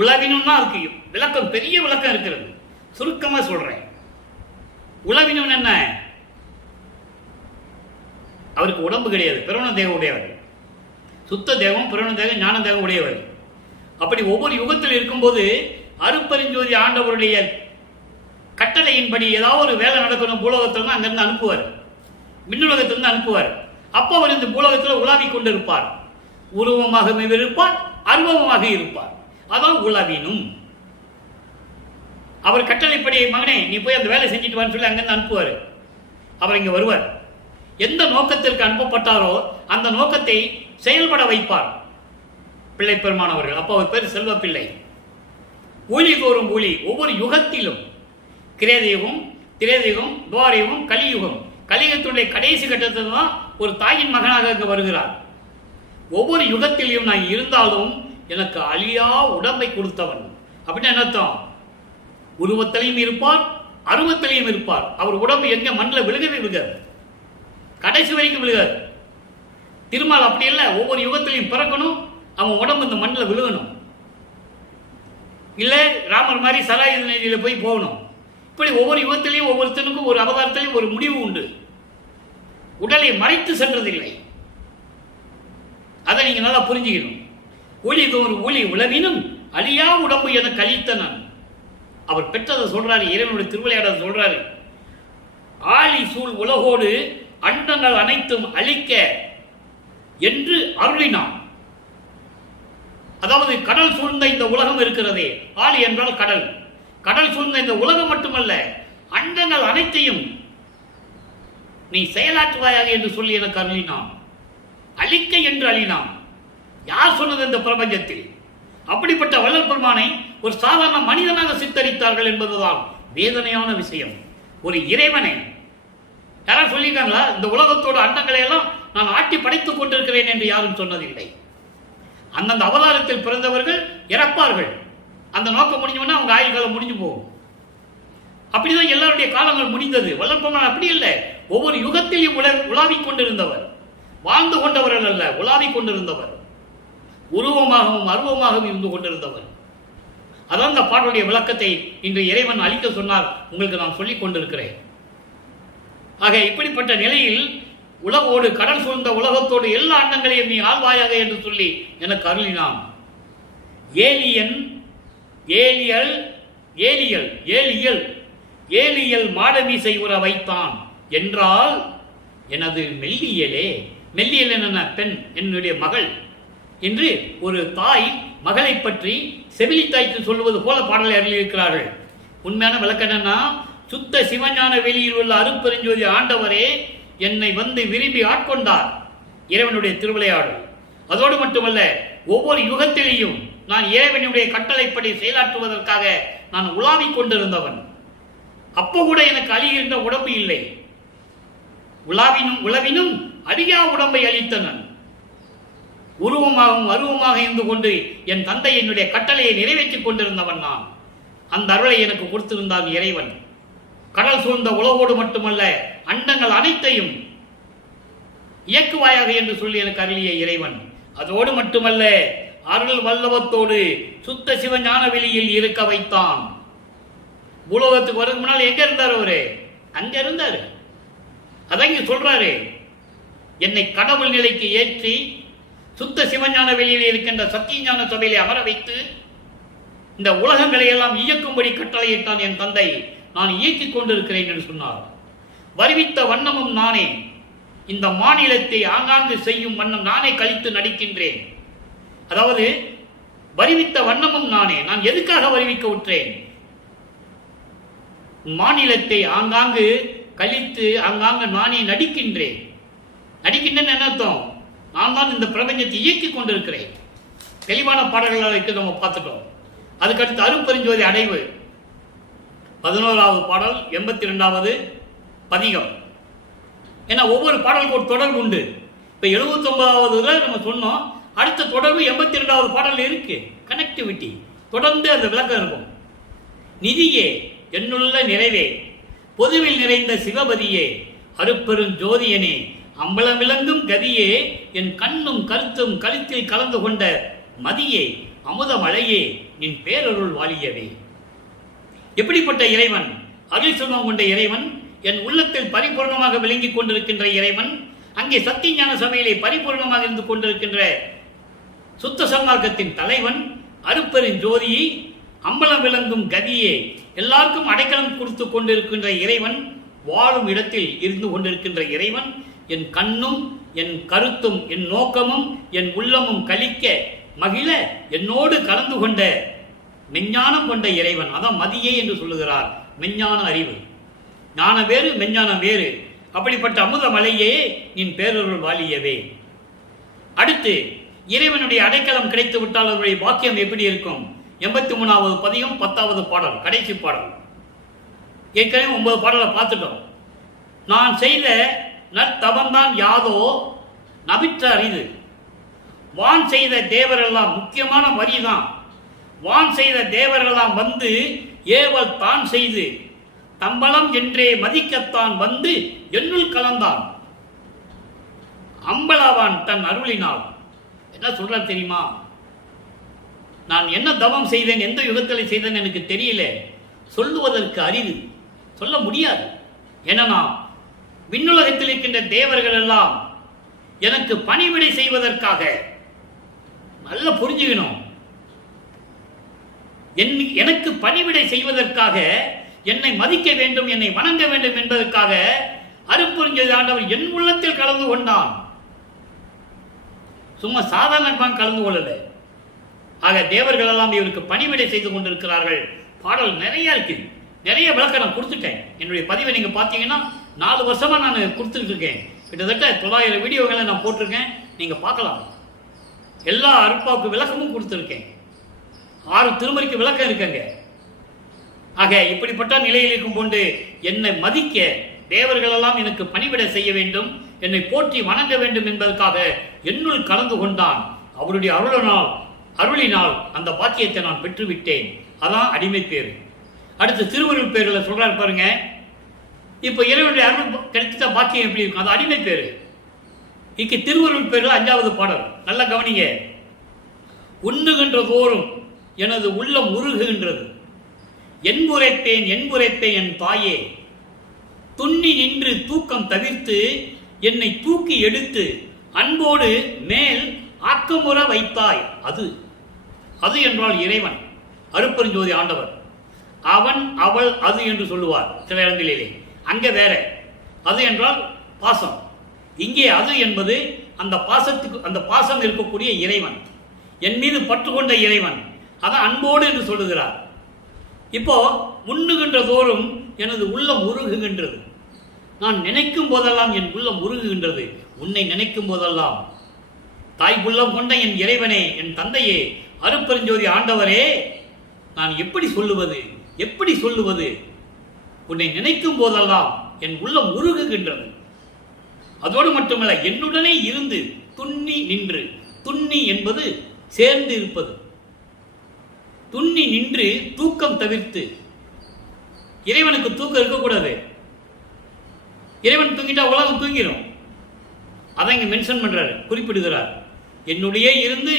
உளவினும்னா அதுக்கு விளக்கம், பெரிய விளக்கம் இருக்கிறது. சுருக்கமா சொல்றேன். உளவினும் என்ன? அவருக்கு உடம்பு கிடையாது, பிரவண தேகம் உடையவர். சுத்த தேகம், பிரவண தேகம், ஞான தேகம் உடையவர். அப்படி ஒவ்வொரு யுகத்தில் இருக்கும்போது அருப்பெருஞ்சோதி ஆண்டவருடைய கட்டளையின்படி ஏதாவது ஒரு வேலை நடக்கணும் பூலோகத்தில், அங்கிருந்து அனுப்புவார், மின்னுலகத்திலிருந்து அனுப்புவார். அப்போ அவர் இந்த பூலோகத்தில் உலாவிக் கொண்டிருப்பார். உருவமாக இருப்பார், அருவமாக இருப்பார். அதான் உலவினும். அவர் கட்டளைப்படி மகனே நீ போய் அந்த வேலை செஞ்சுட்டு வான்னு சொல்லி அங்கிருந்து அனுப்புவார். அவர் இங்க வருவார். எந்த நோக்கத்திற்கு அனுப்பப்பட்டாரோ அந்த நோக்கத்தை செயல்பட வைப்பார் பிள்ளை பெருமானவர்கள். அப்போ அவர் பேர் செல்வ பிள்ளை. ஊழி தோறும் ஊழி, ஒவ்வொரு யுகத்திலும் கிரேதயுகம், திரேதயுகம், துவாரயுகம், கலியுகம். கலியுகத்துடைய கடைசி கட்டத்தில் தான் ஒரு தாயின் மகனாக அங்கு வருகிறார். ஒவ்வொரு யுகத்திலையும் நான் இருந்தாலும் எனக்கு அழியா உடம்பை கொடுத்தவன் அப்படின்னு என்ன அர்த்தம்? உருவத்திலையும் இருப்பார், அருவத்திலையும் இருப்பார். அவர் உடம்பு எங்க மண்ணில் விழுகவே விழுகாது, கடைசி வரைக்கும் விழுகாது. திருமால் அப்படி இல்லை, ஒவ்வொரு யுகத்திலையும் பிறக்கணும், அவன் உடம்பு இந்த மண்ணில் விழுகணும். இல்லை ராமர் மாதிரி சராயுத நதியில் போய் போகணும். இப்படி ஒவ்வொரு யுகத்திலையும் ஒவ்வொருத்தனுக்கும் ஒரு அவதாரத்திலையும் ஒரு முடிவு உண்டு. உடலை மறைத்து சென்றதில்லை. அதை நீங்க நல்லா புரிஞ்சுக்கணும். ஒளி தோறு ஒளி உளவினும் அழியா உடம்பு என கழித்தனன். அவர் பெற்றதை சொல்றாரு, இறைவனுடைய திருவிளையாடல் சொல்றாரு. ஆழி சூழ் உலகோடு அண்டங்கள் அனைத்தும் அழிக்க என்று அருளினான். அதாவது கடல் சூழ்ந்த இந்த உலகம் இருக்கிறதே, ஆழி என்றால் கடல். கடல் சூழ்ந்த இந்த உலகம் மட்டுமல்ல, அண்டங்கள் அனைத்தையும் நீ செயலாற்றுவாயாக என்று சொல்லி எனக்கு அருளினான். அழிக்க என்று அழினான். யார் சொன்னது இந்த பிரபஞ்சத்தில்? அப்படிப்பட்ட வள்ளல் பெருமானை ஒரு சாதாரண மனிதனாக சித்தரித்தார்கள் என்பதுதான் வேதனையான விஷயம். ஒரு இறைவனை யாரும் சொல்லியிருக்காங்களா? இந்த உலகத்தோட அண்டங்களை எல்லாம் நான் ஆட்டி படைத்துக் கொண்டிருக்கிறேன் என்று யாரும் சொன்னதில்லை. அந்தந்த அவதாரத்தில் பிறந்தவர்கள் இறப்பார்கள். அந்த நோக்கம் முடிஞ்சவொன்னா அவங்க ஆயுள் காலம் முடிஞ்சு போகும். அப்படிதான் எல்லாருடைய காலங்கள் முடிந்தது. வள்ளல் பெருமான் அப்படி இல்லை, ஒவ்வொரு யுகத்திலும் உலாவிக் கொண்டிருந்தவர். வாழ்ந்து கொண்டவர்கள் அல்ல, உலாவிக் கொண்டிருந்தவர். உருவமாகவும் அருவமாகவும் இருந்து கொண்டிருந்தவர். அதான் இந்த பாட்டுடைய விளக்கத்தை இன்று இறைவன் அளிக்க சொன்னார், உங்களுக்கு நான் சொல்லிக் கொண்டிருக்கிறேன். ஆக இப்படிப்பட்ட நிலையில் உலகோடு கடல் சூழ்ந்த உலகத்தோடு எல்லா அண்டங்களையும் நீ ஆழ்வாயாக என்று சொல்லி எனக்கு அருளினான். Alien Ariel Ariel Ariel Ariel மாடமீசை உற வைத்தான் என்றால் எனது மெல்லியலே. மெல்லியல் என்ன? பெண், என்னுடைய மகள் என்று ஒரு தாய் மகளை பற்றி செவிலி தாய்க்கு சொல்லுவது போல பாடலை அருளியிருக்கிறார்கள். உண்மையான விளக்கம் என்னன்னா, சுத்த சிவஞான வெளியில் உள்ள அருட்பெருஞ்சோதி ஆண்டவரே என்னை வந்து விரும்பி ஆட்கொண்டார். இறைவனுடைய திருவிளையாடல். அதோடு மட்டுமல்ல, ஒவ்வொரு யுகத்திலேயும் நான் இறைவனுடைய கட்டளைப்படி செயலாற்றுவதற்காக நான் உலாவிக் கொண்டிருந்தவன். அப்போ கூட எனக்கு அழிகின்ற உடம்பு இல்லை. உளவினும் அழியா உடம்பை அளித்தனன். உருவமாகவும் அருவமாக இருந்து கொண்டு என் தந்தை என்னுடைய கட்டளையை நிறைவேற்றிக் கொண்டிருந்தவன் நான். அந்த அருளை எனக்கு கொடுத்திருந்தான் இறைவன். கடல் சூழ்ந்த உலகோடு மட்டுமல்ல, அண்டங்கள் அனைத்தையும் இயக்குவாயாக என்று சொல்லி எனக்கு அருளிய இறைவன். அதோடு மட்டுமல்ல, அருள் வல்லவத்தோடு சுத்த சிவஞான வெளியில் இருக்க வைத்தான். பூலோகத்துக்கு வரதுக்கு முன்னால் எங்க இருந்தார் அவரு? அங்க இருந்தாரு. அதான் இங்க சொல்றாரு, என்னை கடவுள் நிலைக்கு ஏற்றி சுத்த சிவஞான வெளியில் இருக்கின்ற சத்தியஞான சபையிலே அமர வைத்து இந்த உலகங்களை எல்லாம் இயக்கும்படி கட்டளையிட்டான் என் தந்தை. நான் இயக்கிக் கொண்டிருக்கிறேன் என்று சொன்னார். வருவித்த வண்ணமும் நானே. இந்த மாநிலத்தை ஆங்காங்கு செய்யும் வண்ணம் நானே கழித்து நடிக்கின்றேன். அதாவது வருவித்த வண்ணமும் நானே. நான் எதுக்காக வருவிக்க விட்டேன்? மாநிலத்தை ஆங்காங்கு கழித்து ஆங்காங்கு நானே நடிக்கின்றேன். நடிக்கின்றேன் என்ன அர்த்தம்? நான் தான் இந்த பிரபஞ்சத்தை இயக்கிக் கொண்டிருக்கிறேன். தெளிவான பாடல்களை நம்ம பார்த்துட்டோம். அதுக்கடுத்து அருட்பெருஞ்சோதி அடைவு 11வது பாடல் 82வது பதிகம். ஏன்னா ஒவ்வொரு பாடலுக்கு ஒரு தொடர்பு உண்டு. இப்போ 79வது நம்ம சொன்னோம், அடுத்த தொடர்பு 82வது பாடல் இருக்கு. கனெக்டிவிட்டி தொடர்ந்து அந்த விளக்கம் இருக்கும். நிதியே, என்னுள்ள நிறைவே, பொதுவில் நிறைந்த சிவபதியே, அருட்பெருஞ்சோதியனே, அம்பலம் விளங்கும் கதியே, என் கண்ணும் கருத்தும் கழுத்தில் கலந்து கொண்ட மதியே, அமுத மழையே, என் பேரருள் வாழியவே. எப்படிப்பட்ட இறைவன்? அருள் செல்வம் கொண்ட இறைவன், என் உள்ளத்தில் பரிபூர்ணமாக விளங்கிக் கொண்டிருக்கின்ற இறைவன், அங்கே சத்தியஞான சபையிலே பரிபூர்ணமாக இருந்து கொண்டிருக்கின்ற சுத்த சன்மார்க்கத்தின் தலைவன், அருட்பெருஞ்சோதி, அம்பலம் விளங்கும் கதியே, எல்லாருக்கும் அடைக்கலம் கொடுத்து கொண்டிருக்கின்ற இறைவன், வாழும் இடத்தில் இருந்து கொண்டிருக்கின்ற இறைவன், என் கண்ணும் என் கருத்தும் என் நோக்கமும் என் உள்ளமும் கழிக்க மகிழ என்னோடு கலந்து கொண்ட மெஞ்ஞானம் கொண்ட இறைவன். அதான் மதியே என்று சொல்லுகிறார். மெஞ்ஞான அறிவு. ஞானம் வேறு, மெஞ்ஞானம் வேறு. அப்படிப்பட்ட அமுத மலையே, என் பேரருள் வாழியவே. அடுத்து இறைவனுடைய அடைக்கலம் கிடைத்து விட்டால் அவருடைய வாக்கியம் எப்படி இருக்கும்? 83வது பதிகம் 10வது பாடல், கடைசி பாடல். ஏற்கனவே 9 பாடலை பார்த்துட்டோம். நான் செய்த நற்தவம்தான் யாதோ நபிற்ற அரிது. வான் செய்த தேவரெல்லாம், முக்கியமான வரிதான், வான் செய்த தேவரெல்லாம் வந்து ஏவல் தான் செய்து தம்பலம் என்றே மதிக்கத்தான் வந்து என்னுள் கலந்தான் அம்பலாவான் தன் அருளினால். என்ன சொல்ற தெரியுமா? நான் என்ன தவம் செய்தேன், எந்த யுகத்தில் செய்தேன் எனக்கு தெரியல, சொல்லுவதற்கு அரிது, சொல்ல முடியாது. ஏன்னா விண்ணுலகத்தில் இருக்கின்ற தேவர்கள் எல்லாம் எனக்கு பணிவிடை செய்வதற்காக, நல்ல புரிஞ்சுக்கணும், எனக்கு பணிவிடை செய்வதற்காக, என்னை மதிக்க வேண்டும், என்னை வணங்க வேண்டும் என்பதற்காக அருட்பெருஞ்சோதி ஆண்டவர் என் உள்ளத்தில் கலந்து கொண்டான். சும்மா சாதாரண கலந்து கொள்ளல. ஆக தேவர்கள் எல்லாம் இவருக்கு பணிவிடை செய்து கொண்டிருக்கிறார்கள். பாடல் நிறைய இருக்கு, நிறைய விளக்கம் நான் கொடுத்துட்டேன். என்னுடைய பதிவை நீங்க பார்த்தீங்கன்னா 4 வருஷமா நான் கொடுத்துட்டு இருக்கேன். கிட்டத்தட்ட 900 வீடியோகளை நான் போட்டிருக்கேன், நீங்க பார்க்கலாம். எல்லா அருட்பாவுக்கு விளக்கமும் கொடுத்துருக்கேன். 6 திருமறைக்கு விளக்கம் இருக்குங்க. ஆக இப்படிப்பட்ட நிலையில் இருக்கும் கொண்டு என்னை மதிக்க தேவர்கள் எல்லாம் எனக்கு பணிவிடை செய்ய வேண்டும், என்னை போற்றி வணங்க வேண்டும் என்பதற்காக என்னுள் கலந்து கொண்டான். அவருடைய அருளினால் அந்த பாக்கியத்தை நான் பெற்றுவிட்டேன். அதான் அடிமை பேர். அடுத்து திருவருள் பேர்களை சொல்றாரு பாருங்க. இப்ப இறைவனுடைய அருள் கிடைத்த பாக்கியம் எப்படி இருக்கும்? அது அடிமை பேரு. இக்கு திருவருள் பேர்கள் 5வது பாடல். நல்லா கவனிங்க. உண்ணுகின்ற தோறும் எனது உள்ளம் உருகுகின்றது, என்புரைப்பேன் என் தாயே, துண்ணி நின்று தூக்கம் தவிர்த்து என்னை தூக்கி எடுத்து அன்போடு மேல் ஆக்கமுற வைத்தாய். அது என்றால் இறைவன், அருட்பெருஞ்சோதி ஆண்டவர். அவன் அவள் அது என்று சொல்லுவார் சில இடங்களிலே. அங்கே வேற. அது என்றால் பாசம். இங்கே அது என்பது அந்த பாசம் இருக்கக்கூடிய இறைவன், என் மீது பற்று கொண்ட இறைவன். அதான் அன்போடு என்று சொல்லுகிறார். இப்போ உண்ணுகின்ற தோறும் எனது உள்ளம் உருகுகின்றது. நான் நினைக்கும் போதெல்லாம் என் உள்ளம் உருகுகின்றது. உன்னை நினைக்கும் போதெல்லாம் தாய் உள்ளம் கொண்ட என் இறைவனே, என் தந்தையே, அருட்பெருஞ்சோதி ஆண்டவரே, நான் எப்படி சொல்லுவது? உன்னை நினைக்கும் போதெல்லாம் என் உள்ளம் உருகுகின்றது. அதோடு மட்டுமல்ல, என்னுடனே இருந்து துண்ணி நின்று, துண்ணி என்பது சேர்ந்து இருப்பது, துண்ணி நின்று தூக்கம் தவிர்த்து. இறைவனுக்கு தூக்கம் இருக்கக்கூடாது. இறைவன் தூங்கிட்டா உலகம் தூங்கிடும். அதை இங்க மென்ஷன் பண்றாரு, குறிப்பிடுகிறார். என்னுடைய இருந்து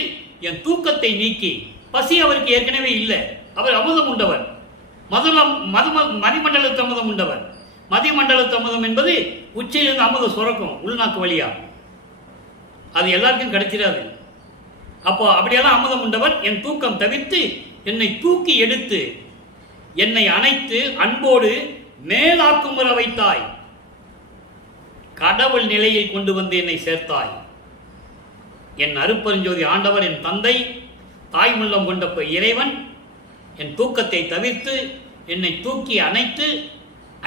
என் தூக்கத்தை நீக்கி. பசி அவருக்கு ஏற்கனவே இல்லை. அவர் அமுதம் உண்டவர், மதிமண்டலத்து அமுதம் உண்டவர். மதிமண்டலத்து அமுதம் என்பது உச்சையிலிருந்து அமுதம் சுரக்கும் உள்நாக்கு வழியா. அது எல்லாருக்கும் கிடைச்சிடாது. அப்போ அப்படியெல்லாம் அமுதம் உண்டவர். என் தூக்கம் தவிர்த்து என்னை தூக்கி எடுத்து என்னை அணைத்து அன்போடு மேலாக்குமுற வைத்தாய். கடவுள் நிலையில் கொண்டு வந்து என்னை சேர்த்தாய். என் அருட்பெருஞ்சோதி ஆண்டவர், என் தந்தை, தாய் உள்ளம் கொண்ட இறைவன் என் தூக்கத்தை தவிர்த்து என்னை தூக்கி அணைத்து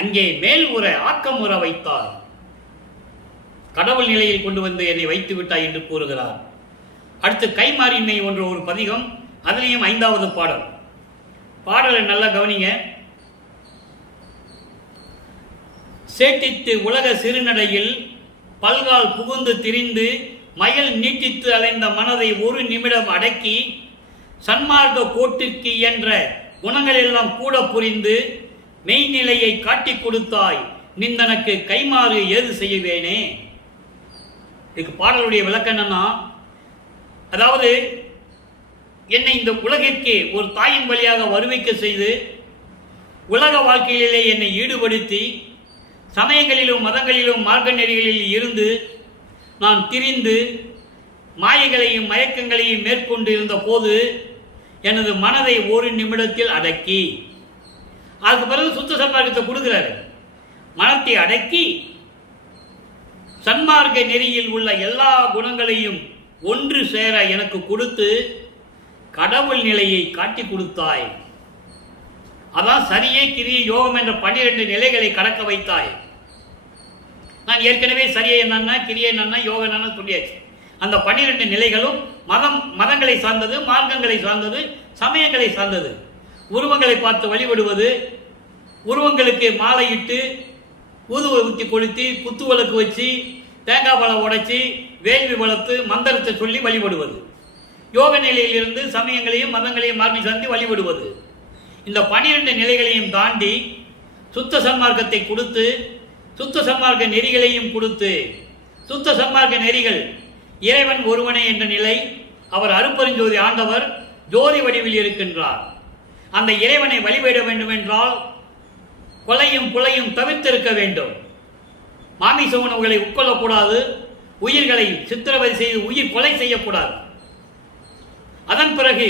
அங்கே மேல் உற ஆக்கமுற வைத்தார். கடவுள் நிலையில் கொண்டு வந்து என்னை வைத்து விட்டாய் என்று கூறுகிறார். அடுத்து கைமாறின்மை என்ற ஒரு பதிகம், அதிலேயும் 5வது பாடல். பாடலை நல்லா கவனிங்க. சேட்டித்து உலக சிறுநடையில் பல்கால் புகுந்து திரிந்து மயல் நீட்டித்து அலைந்த மனதை ஒரு நிமிடம் அடக்கி சன்மார்க்க கோட்டிற்கு என்ற குணங்களெல்லாம் கூட புரிந்து மெய்நிலையை காட்டிக் கொடுத்தாய். நிந்தனக்கு கைமாறு ஏது செய்வேனே. இதுக்கு பாடலுடைய விளக்கம் என்னன்னா, அதாவது என்னை இந்த உலகிற்கு ஒரு தாயின் வழியாக வருவிக்க செய்து உலக வாழ்க்கையிலே என்னை ஈடுபடுத்தி சமயங்களிலும் மதங்களிலும் மார்க்க நெறிகளில் இருந்து நான் திரிந்து மாயைகளையும் மயக்கங்களையும் மேற்கொண்டு இருந்த போது எனது மனதை ஒரு நிமிடத்தில் அடக்கி, அதுக்கு பிறகு சுத்த சன்மார்க்கத்தை கொடுக்கிறாரு. மனத்தை அடக்கி சன்மார்க்க நெறியில் உள்ள எல்லா குணங்களையும் ஒன்று சேர எனக்கு கொடுத்து கடவுள் நிலையை காட்டி கொடுத்தாய். அதான் சரியே கிரியை யோகம் என்ற 12 நிலைகளை கடக்க வைத்தாய். நான் ஏற்கனவே சரியை என்னன்னா, கிரியை என்னன்னா, யோகம் என்னன்னா சொல்லியாச்சு. அந்த 12 நிலைகளும் மதங்களை சார்ந்தது, மார்க்கங்களை சார்ந்தது, சமயங்களை சார்ந்தது. உருவங்களை பார்த்து வழிபடுவது, உருவங்களுக்கு மாலையிட்டு ஊதுவை ஊற்றி கொளுத்தி குத்துவிளக்கு வச்சு தேங்காய் பழம் உடைச்சி வேள்வி வளர்த்து மந்திரத்தை சொல்லி வழிபடுவது. யோக நிலையிலிருந்து சமயங்களையும் மதங்களையும் மாற்றி சந்தி வழிபடுவது. இந்த 12 நிலைகளையும் தாண்டி சுத்த சன்மார்க்கத்தை கொடுத்து சுத்த சன்மார்க்க நெறிகளையும் கொடுத்து சுத்த சன்மார்க்க நெறிகள் இறைவன் ஒருவனே என்ற நிலை, அவர் அருப்பெருஞ்சோதி ஆண்டவர் ஜோதி வடிவில் இருக்கின்றார். அந்த இறைவனை வழிபட வேண்டும் என்றால் கொலையும் புலையும் தவிர்த்திருக்க வேண்டும். மாமிச உணவுகளை உட்கொள்ளக்கூடாது. உயிர்களை சித்திரவதை செய்து உயிர் கொலை செய்யக்கூடாது. அதன் பிறகு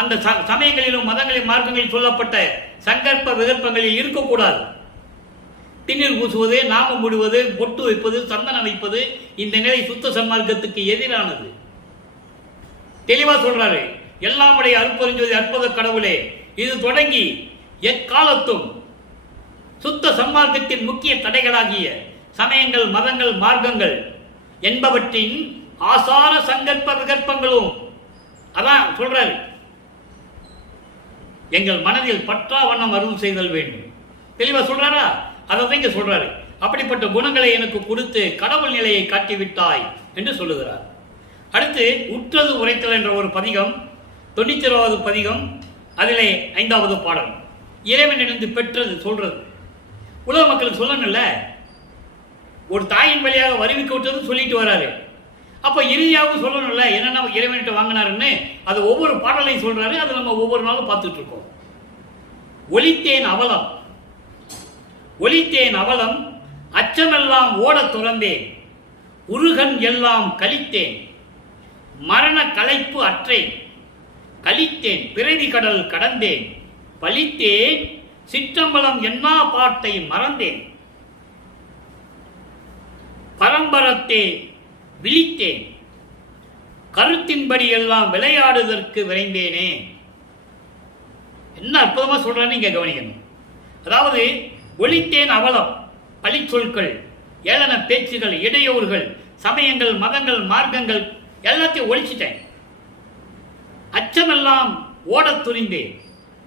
அந்த சமயங்களிலும் மதங்களின் மார்க்கங்களில் சொல்லப்பட்ட சங்கற்ப விகற்பங்களில் இருக்கக்கூடாது. திண்ணீர் பூசுவது, நாமம் விடுவது, பொட்டு வைப்பது, சந்தனம் வைப்பது, இந்த நிலை சுத்த சன்மார்க்கத்துக்கு எதிரானது. தெளிவா சொல்றாரு, எல்லாமுடைய அருட்பெருஞ்சோதி அற்புத கடவுளே, இது தொடங்கி எக்காலத்தும் சுத்த சன்மார்க்கத்தின் முக்கிய தடைகளாகிய சமயங்கள், மதங்கள், மார்க்கங்கள் என்பவற்றின் ஆசார சங்கற்ப விகற்பங்களும், அதான் சொல்றாரு, எங்கள் மனதில் பற்றா வண்ணம் அருள் செய்தல் வேண்டும். தெளிவா சொல்றாரா? அதை இங்க சொல்றாரு. அப்படிப்பட்ட குணங்களை எனக்கு கொடுத்து கடவுள் நிலையை காட்டிவிட்டாய் என்று சொல்லுகிறார். அடுத்து உற்றது உரைத்தல் என்ற ஒரு பதிகம், 91வது பதிகம், அதிலே 5வது பாடல். இறைவனிலிருந்து பெற்றது சொல்றது. உலக மக்களுக்கு சொல்லணும்ல, ஒரு தாயின் வழியாக வருவிக்க விட்டது சொல்லிட்டு வராரு. அப்ப இறுதியாகவும் சொல்லணும்ல என்னென்ன இறைவன்கிட்ட வாங்கினாருன்னு. அது ஒவ்வொரு பாடலையும் சொல்றாரு. அதை நம்ம ஒவ்வொரு நாளும் பார்த்துட்டு இருக்கோம். ஒலித்தேன் அவலம், ஒலித்தேன் அவலம், அச்சமெல்லாம் ஓட துறந்தேன், உருகன் எல்லாம் கழித்தேன், மரண களைப்பு அற்றேன், கழித்தேன் பிறவி கடல் கடந்தேன், பலித்தேன் சிற்றம்பலம் என்னா பாட்டை மறந்தேன், பரம்பரத்தே விழித்தேன், கருத்தின்படி எல்லாம் விளையாடுவதற்கு விரைந்தேனே. என்ன அற்புதமா சொல்றேன்னு நீங்க கவனிக்கணும். அதாவது ஒலித்தேன் அவலம், பழிச்சொற்கள், ஏளன பேச்சுகள், இடையூறுகள், சமயங்கள், மதங்கள், மார்க்கங்கள் எல்லாத்தையும் ஒழிச்சிட்டேன். அச்சமெல்லாம் ஓட துணிந்தேன்,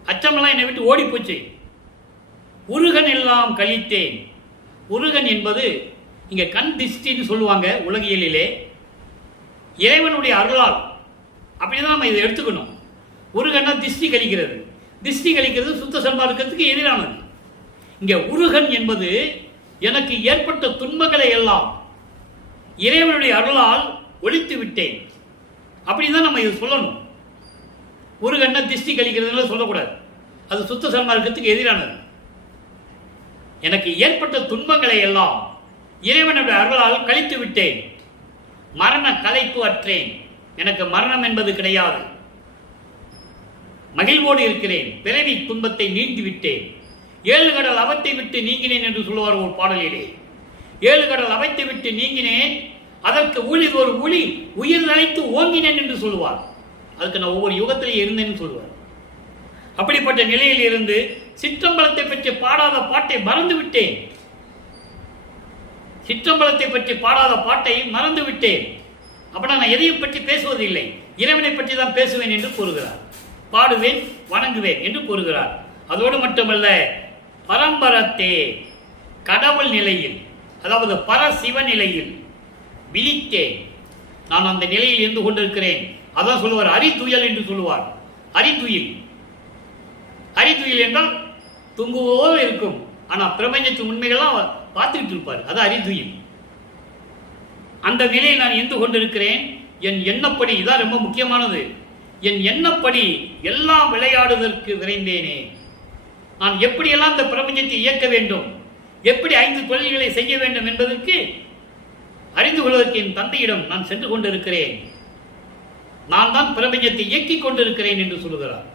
அச்சமெல்லாம் என்னை விட்டு ஓடி போச்சு. உருகன் எல்லாம் கழித்தேன். உருகன் என்பது இங்க கண் திஷ்டின்னு சொல்லுவாங்க உலகியலிலே. இறைவனுடைய அருளால் அப்படிதான் நம்ம இதை எடுத்துக்கணும். உருகன்னா திஷ்டி கழிக்கிறது. திஷ்டி கழிக்கிறது சுத்த சன்மார்க்கத்துக்கு எதிரானது. இங்க உருகன் என்பது எனக்கு ஏற்பட்ட துன்பங்களை எல்லாம் இறைவனுடைய அருளால் ஒழித்து விட்டேன். அப்படிதான் நம்ம இதை சொல்லணும். உருகன்னா திஷ்டி கழிக்கிறதுனால சொல்லக்கூடாது. அது சுத்த சன்மார்க்கத்துக்கு எதிரானது. எனக்கு ஏற்பட்ட துன்பங்களை எல்லாம் இறைவனுடைய அருளால் கழித்து விட்டேன். மரண களைப்பு அற்றேன். எனக்கு மரணம் என்பது கிடையாது. மகிழ்வோடு இருக்கிறேன். பிறவி துன்பத்தை நீங்கி விட்டேன். 7 கடல் அவத்தை விட்டு நீங்கினேன் என்று சொல்லுவார் ஒரு பாடலிலே. 7 கடல் அவத்தை விட்டு நீங்கினேன், அதற்கு ஊழி ஒரு ஊழி உயிர் நிலைத்து ஓங்கினேன் என்று சொல்லுவார். அதுக்கு நான் ஒவ்வொரு யுகத்திலேயே இருந்தேன்னு சொல்லுவார். அப்படிப்பட்ட நிலையில் இருந்து சிற்றம்பலத்தை பற்றி பாடாத பாட்டை மறந்து விட்டேன். சிற்றம்பலத்தை பற்றி பாடாத பாட்டை மறந்து விட்டேன். அப்படின்னா நான் எதையும் பற்றி பேசுவதில்லை, இறைவனை பற்றி தான் பேசுவேன் என்று கூறுகிறார். பாடுவேன், வணங்குவேன் என்று கூறுகிறார். அதோடு மட்டுமல்ல, பரம்பரத்தே கடவுள் நிலையில், அதாவது பரசிவ நிலையில் விழித்தேன். நான் அந்த நிலையில் இருந்து கொண்டிருக்கிறேன். அதான் சொல்லுவார் அரித்துயல் என்று சொல்லுவார். அரித்துயில், அரித்துயில் என்றால் தூங்குவோடு இருக்கும், ஆனா பிரபஞ்சத்தின் உண்மைகள்லாம் பார்த்துக்கிட்டு இருப்பார். அது அரித்துயில். அந்த நிலையில் நான் இருந்து கொண்டிருக்கிறேன். என் எண்ணப்படி, இதான் ரொம்ப முக்கியமானது, என் எண்ணப்படி எல்லாம் விளையாடுவதற்கு விரைந்தேனே. நான் எப்படியெல்லாம் இந்த பிரபஞ்சத்தை இயக்க வேண்டும், எப்படி 5 தொழில்களை செய்ய வேண்டும் என்பதற்கு அறிந்து கொள்வதற்கு என் தந்தையிடம் நான் சென்று கொண்டிருக்கிறேன். நான் தான் பிரபஞ்சத்தை இயக்கிக் கொண்டிருக்கிறேன் என்று சொல்லுகிறார்.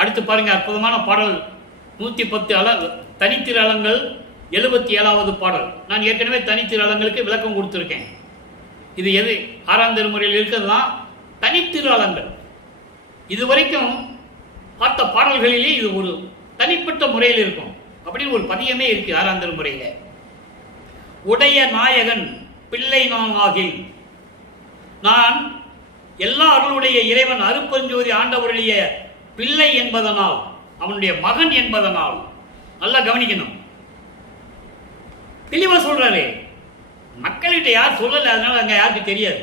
அடுத்து பாருங்க, அற்புதமான பாடல் 110 தனித்திரு அலங்கள் 77வது பாடல். நான் ஏற்கனவே தனித்திரு அலங்களுக்கு விளக்கம் கொடுத்திருக்கேன். இது எது 6ஆம் திருமுறையில் இருக்கிறதுதான் தனித்திரு அலங்கள். இதுவரைக்கும் பார்த்த பாடல்களிலே இது ஒரு தனிப்பட்ட முறையில் இருக்கும். அப்படின்னு ஒரு பதியமே இருக்கு 6ஆம் திருமுறையில. உடைய நாயகன் பிள்ளை நான் ஆகில், நான் எல்லா அருளுடைய இறைவன் அருட்பெருஞ்சோதி ஆண்டவருடைய பிள்ளை என்பதனால், அவனுடைய மகன் என்பதனால், நல்லா கவனிக்கணும். தெளிவா சொல்றாரு. மக்கள்கிட்ட யார் சொல்லல, அதனால அங்க யாருக்கு தெரியாது.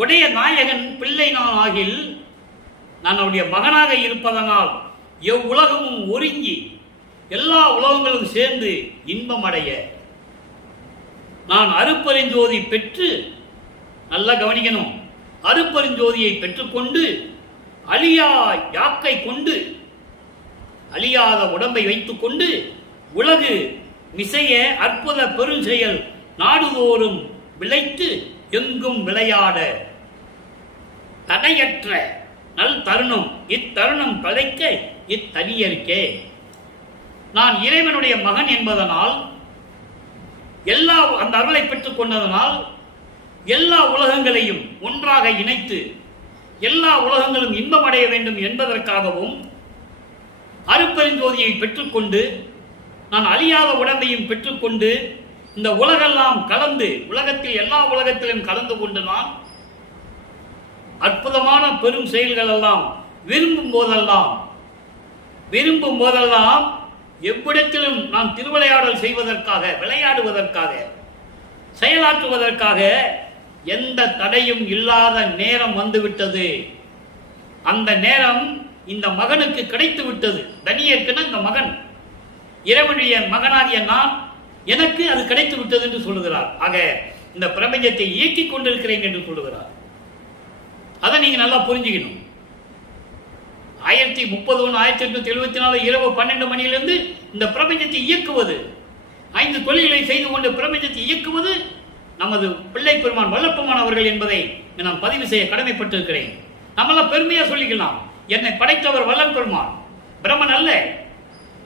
உடைய நாயகன் பிள்ளை நான் ஆகில் நான் அவருடைய மகனாக இருப்பதனால் எவ்வுலகமும் ஒருங்கி எல்லா உலகங்களும் சேர்ந்து இன்பம் அடைய நான் அருப்பெருஞ்சோதி பெற்று, நல்லா கவனிக்கணும், அருப்பெருஞ்சோதியை பெற்றுக்கொண்டு அழியா யாக்கை கொண்டு அழியாத உடம்பை வைத்துக் கொண்டு உலகு மிசைய அற்புத பெருஞ்செயல் நாடுதோறும் விளைத்து எங்கும் விளையாட தடையற்ற நல் தருணம் இத்தருணம் படைக்க இத்தனியருக்கே நான் இறைவனுடைய மகன் என்பதனால், எல்லா அந்த அருளை பெற்றுக் கொண்டதனால் எல்லா உலகங்களையும் ஒன்றாக இணைத்து எல்லா உலகங்களும் இன்பமடைய வேண்டும் என்பதற்காகவும் அருப்பெருஞ்சோதியை பெற்றுக்கொண்டு நான் அழியாத உடம்பையும் பெற்றுக்கொண்டு இந்த உலகெல்லாம் கலந்து உலகத்தில் எல்லா உலகத்திலும் கலந்து கொண்டு நான் அற்புதமான பெரும் செயல்கள் எல்லாம் விரும்பும் போதெல்லாம் எவ்விடத்திலும் நான் திருவிளையாடல் செய்வதற்காக, விளையாடுவதற்காக, செயலாற்றுவதற்காக எந்த தடையும் இல்லாத நேரம் வந்துவிட்டது. அந்த நேரம் இந்த மகனுக்கு கிடைத்து விட்டது. தனியேற்கன இந்த மகன், இறைவனுடைய மகனாகிய நான், எனக்கு அது கிடைத்து விட்டது என்று சொல்லுகிறார். ஆக இந்த பிரபஞ்சத்தை இயக்கிக் கொண்டிருக்கிறேன் என்று சொல்லுகிறார். அதை நீங்க நல்லா புரிஞ்சுக்கணும். 1874 இரவு 12 மணியிலிருந்து இந்த பிரபஞ்சத்தை இயக்குவது, 5 தொழில்களை செய்து கொண்டு பிரபஞ்சத்தை இயக்குவது நமது பிள்ளை பெருமான் வல்லப்பெருமான் அவர்கள் என்பதை நான் பதிவு செய்ய கடமைப்பட்டிருக்கிறேன். நம்மளாம் பெருமையா சொல்லிக்கலாம், என்னை படைத்தவர் வல்லல் பெருமான், பிரம்மன் அல்ல.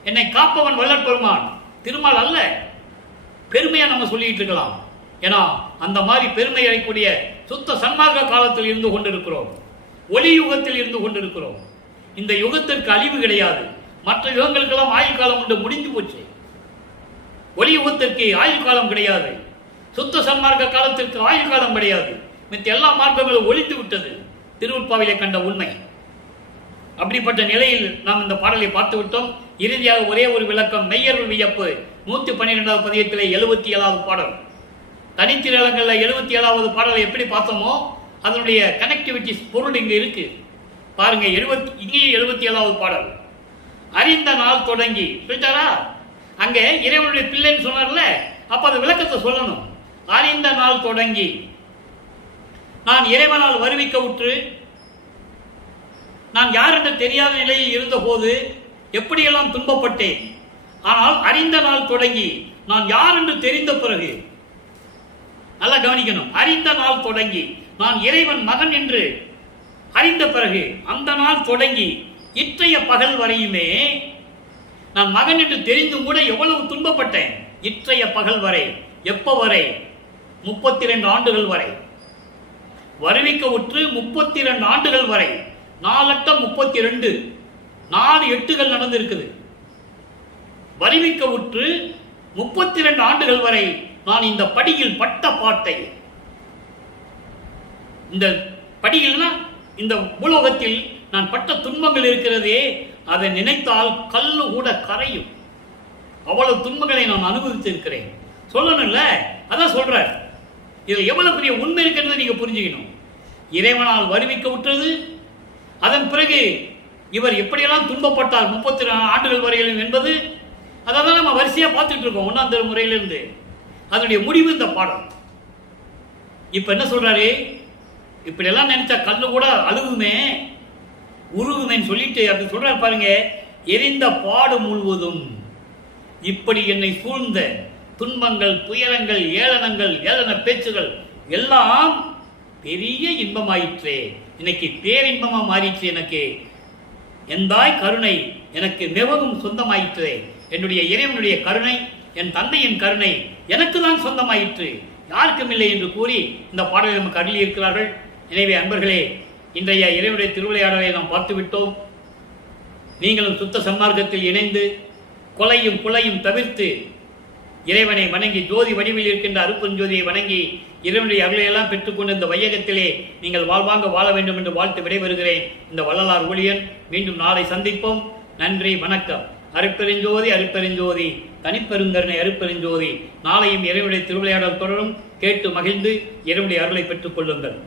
என்னை காப்பவன் வல்லல் பெருமான், திருமால் அல்ல. பெருமையா நம்ம சொல்லிட்டு இருக்கலாம். ஏன்னா அந்த மாதிரி பெருமை அடையக்கூடிய சுத்த சன்மார்க்க காலத்தில் இருந்து கொண்டிருக்கிறோம், ஒளி யுகத்தில் இருந்து கொண்டிருக்கிறோம். இந்த யுகத்திற்கு அழிவு கிடையாது. மற்ற யுகங்களுக்கெல்லாம் ஆயுள் காலம் உண்டு, முடிந்து போச்சு. ஒளி யுகத்திற்கு ஆயுள் காலம் கிடையாது. சுத்த சன்மார்க்க காலத்திற்கு ஆயுள் காலம் கிடையாது. மற்ற எல்லா மார்க்கங்களும் ஒழித்து விட்டது. திருவுட்பாவிலே கண்ட உண்மை. அப்படிப்பட்ட நிலையில் நாம் இந்த பாடலை பார்த்து விட்டோம். இறுதியாக ஒரே ஒரு விளக்கம், மெய்யருள் வியப்பு 112வது பதியத்திலே 77வது பாடல். தனித்திரளங்கள்ல 77வது பாடலை எப்படி பார்த்தோமோ அதனுடைய கனெக்டிவிட்டி பொருள் இங்க இருக்கு பாருங்க. இங்கே 77வது பாடல். அறிந்த நாள் தொடங்கி சொல்லிட்டாரா? அங்க இறைவனுடைய பிள்ளைன்னு சொன்னார்ல, அப்ப அந்த விளக்கத்தை சொல்லணும். அறிந்த நாள் தொடங்கி நான் இறைவனால் வருவிக்க உற்று, நான் யார் என்று தெரியாத நிலையில் இருந்த போது எப்படியெல்லாம் துன்பப்பட்டேன். ஆனால் அறிந்த நாள் தொடங்கி நான் யார் என்று தெரிந்த பிறகு, நல்லா கவனிக்கணும், அறிந்த நாள் தொடங்கி நான் இறைவன் மகன் என்று அறிந்த பிறகு, அந்த நாள் தொடங்கி இற்றைய பகல் வரையுமே நான் மகன் என்று தெரிந்தும் கூட எவ்வளவு துன்பப்பட்டேன். இற்றைய பகல் வரை, எப்ப வரை? 32 ஆண்டுகள் வரை வருவிக்க உற்று. 32 ஆண்டுகள் வரை, 4 4 எட்டுகள் நடந்திருக்குது. வருவிக்க உற்று 32 ஆண்டுகள் வரை நான் இந்த படியில் பட்ட பாட்டை, இந்த படியில்னா இந்த பூலோகத்தில் நான் பட்ட துன்பங்கள் இருக்கிறதே, அதை நினைத்தால் கல்லு கூட கரையும். அவ்வளவு துன்பங்களை நான் அனுபவித்திருக்கிறேன். சொல்லணும்ல, அதான் சொல்றார். இதுல எவ்வளவு பெரிய உண்மை இருக்கிறது நீங்க புரிஞ்சுக்கணும். இறைவனால் வருவிக்க விட்டது, அதன் பிறகு இவர் எப்படியெல்லாம் துன்பப்பட்டார் 32 ஆண்டுகள் வரையிலும் என்பது, அதான் நம்ம வரிசையா பார்த்துட்டு இருக்கோம் 1ஆம் தலைமுறையிலிருந்து. அதனுடைய முடிவு இந்த பாடம். இப்ப என்ன சொல்றாரு? இப்படி எல்லாம் நினைச்சா கல்லு கூட அழுகுமே, உருகுமேன்னு சொல்லிட்டு அப்படி சொல்றாரு பாருங்க. எரிந்த பாடு முழுவதும் இப்படி என்னை சூழ்ந்த துன்பங்கள், துயரங்கள், ஏளனங்கள், ஏளன பேச்சுகள் எல்லாம் பெரிய இன்பமாயிற்றே, இன்னைக்கு பேரின்பமா மாறிற்று. எனக்கு எந்தாய் கருணை எனக்கு மிகவும் சொந்தமாயிற்றே. என்னுடைய இறைவனுடைய கருணை, என் தந்தையின் கருணை எனக்கு தான் சொந்தமாயிற்று, யாருக்கும் இல்லை என்று கூறி இந்த பாடலை நமக்கு அருளி இருக்கிறார்கள். எனவே அன்பர்களே, இன்றைய இறைவனுடைய திருவிளையாடலை நாம் பார்த்துவிட்டோம். நீங்களும் சுத்த சன்மார்க்கத்தில் இணைந்து கொலையும் குலையும் தவிர்த்து இறைவனை வணங்கி, ஜோதி வடிவில் இருக்கின்ற அருப்பெருஞ்சோதியை வணங்கி இறைவனுடைய அருளையெல்லாம் பெற்றுக்கொண்டு இந்த வையகத்திலே நீங்கள் வாழ்வாங்க வாழ வேண்டும் என்று வாழ்த்து விடைபெறுகிறேன். இந்த வள்ளலார் ஊழியன். மீண்டும் நாளை சந்திப்போம். நன்றி, வணக்கம். அருட்பெருஞ்சோதி அருட்பெருஞ்சோதி தனிப்பெருங்கருணை அருட்பெருஞ்சோதி. நாளையும் இறைவனுடைய திருவிளையாடல் தொடரும். கேட்டு மகிழ்ந்து இறைவனுடைய அருளை பெற்றுக் கொள்ளுங்கள்.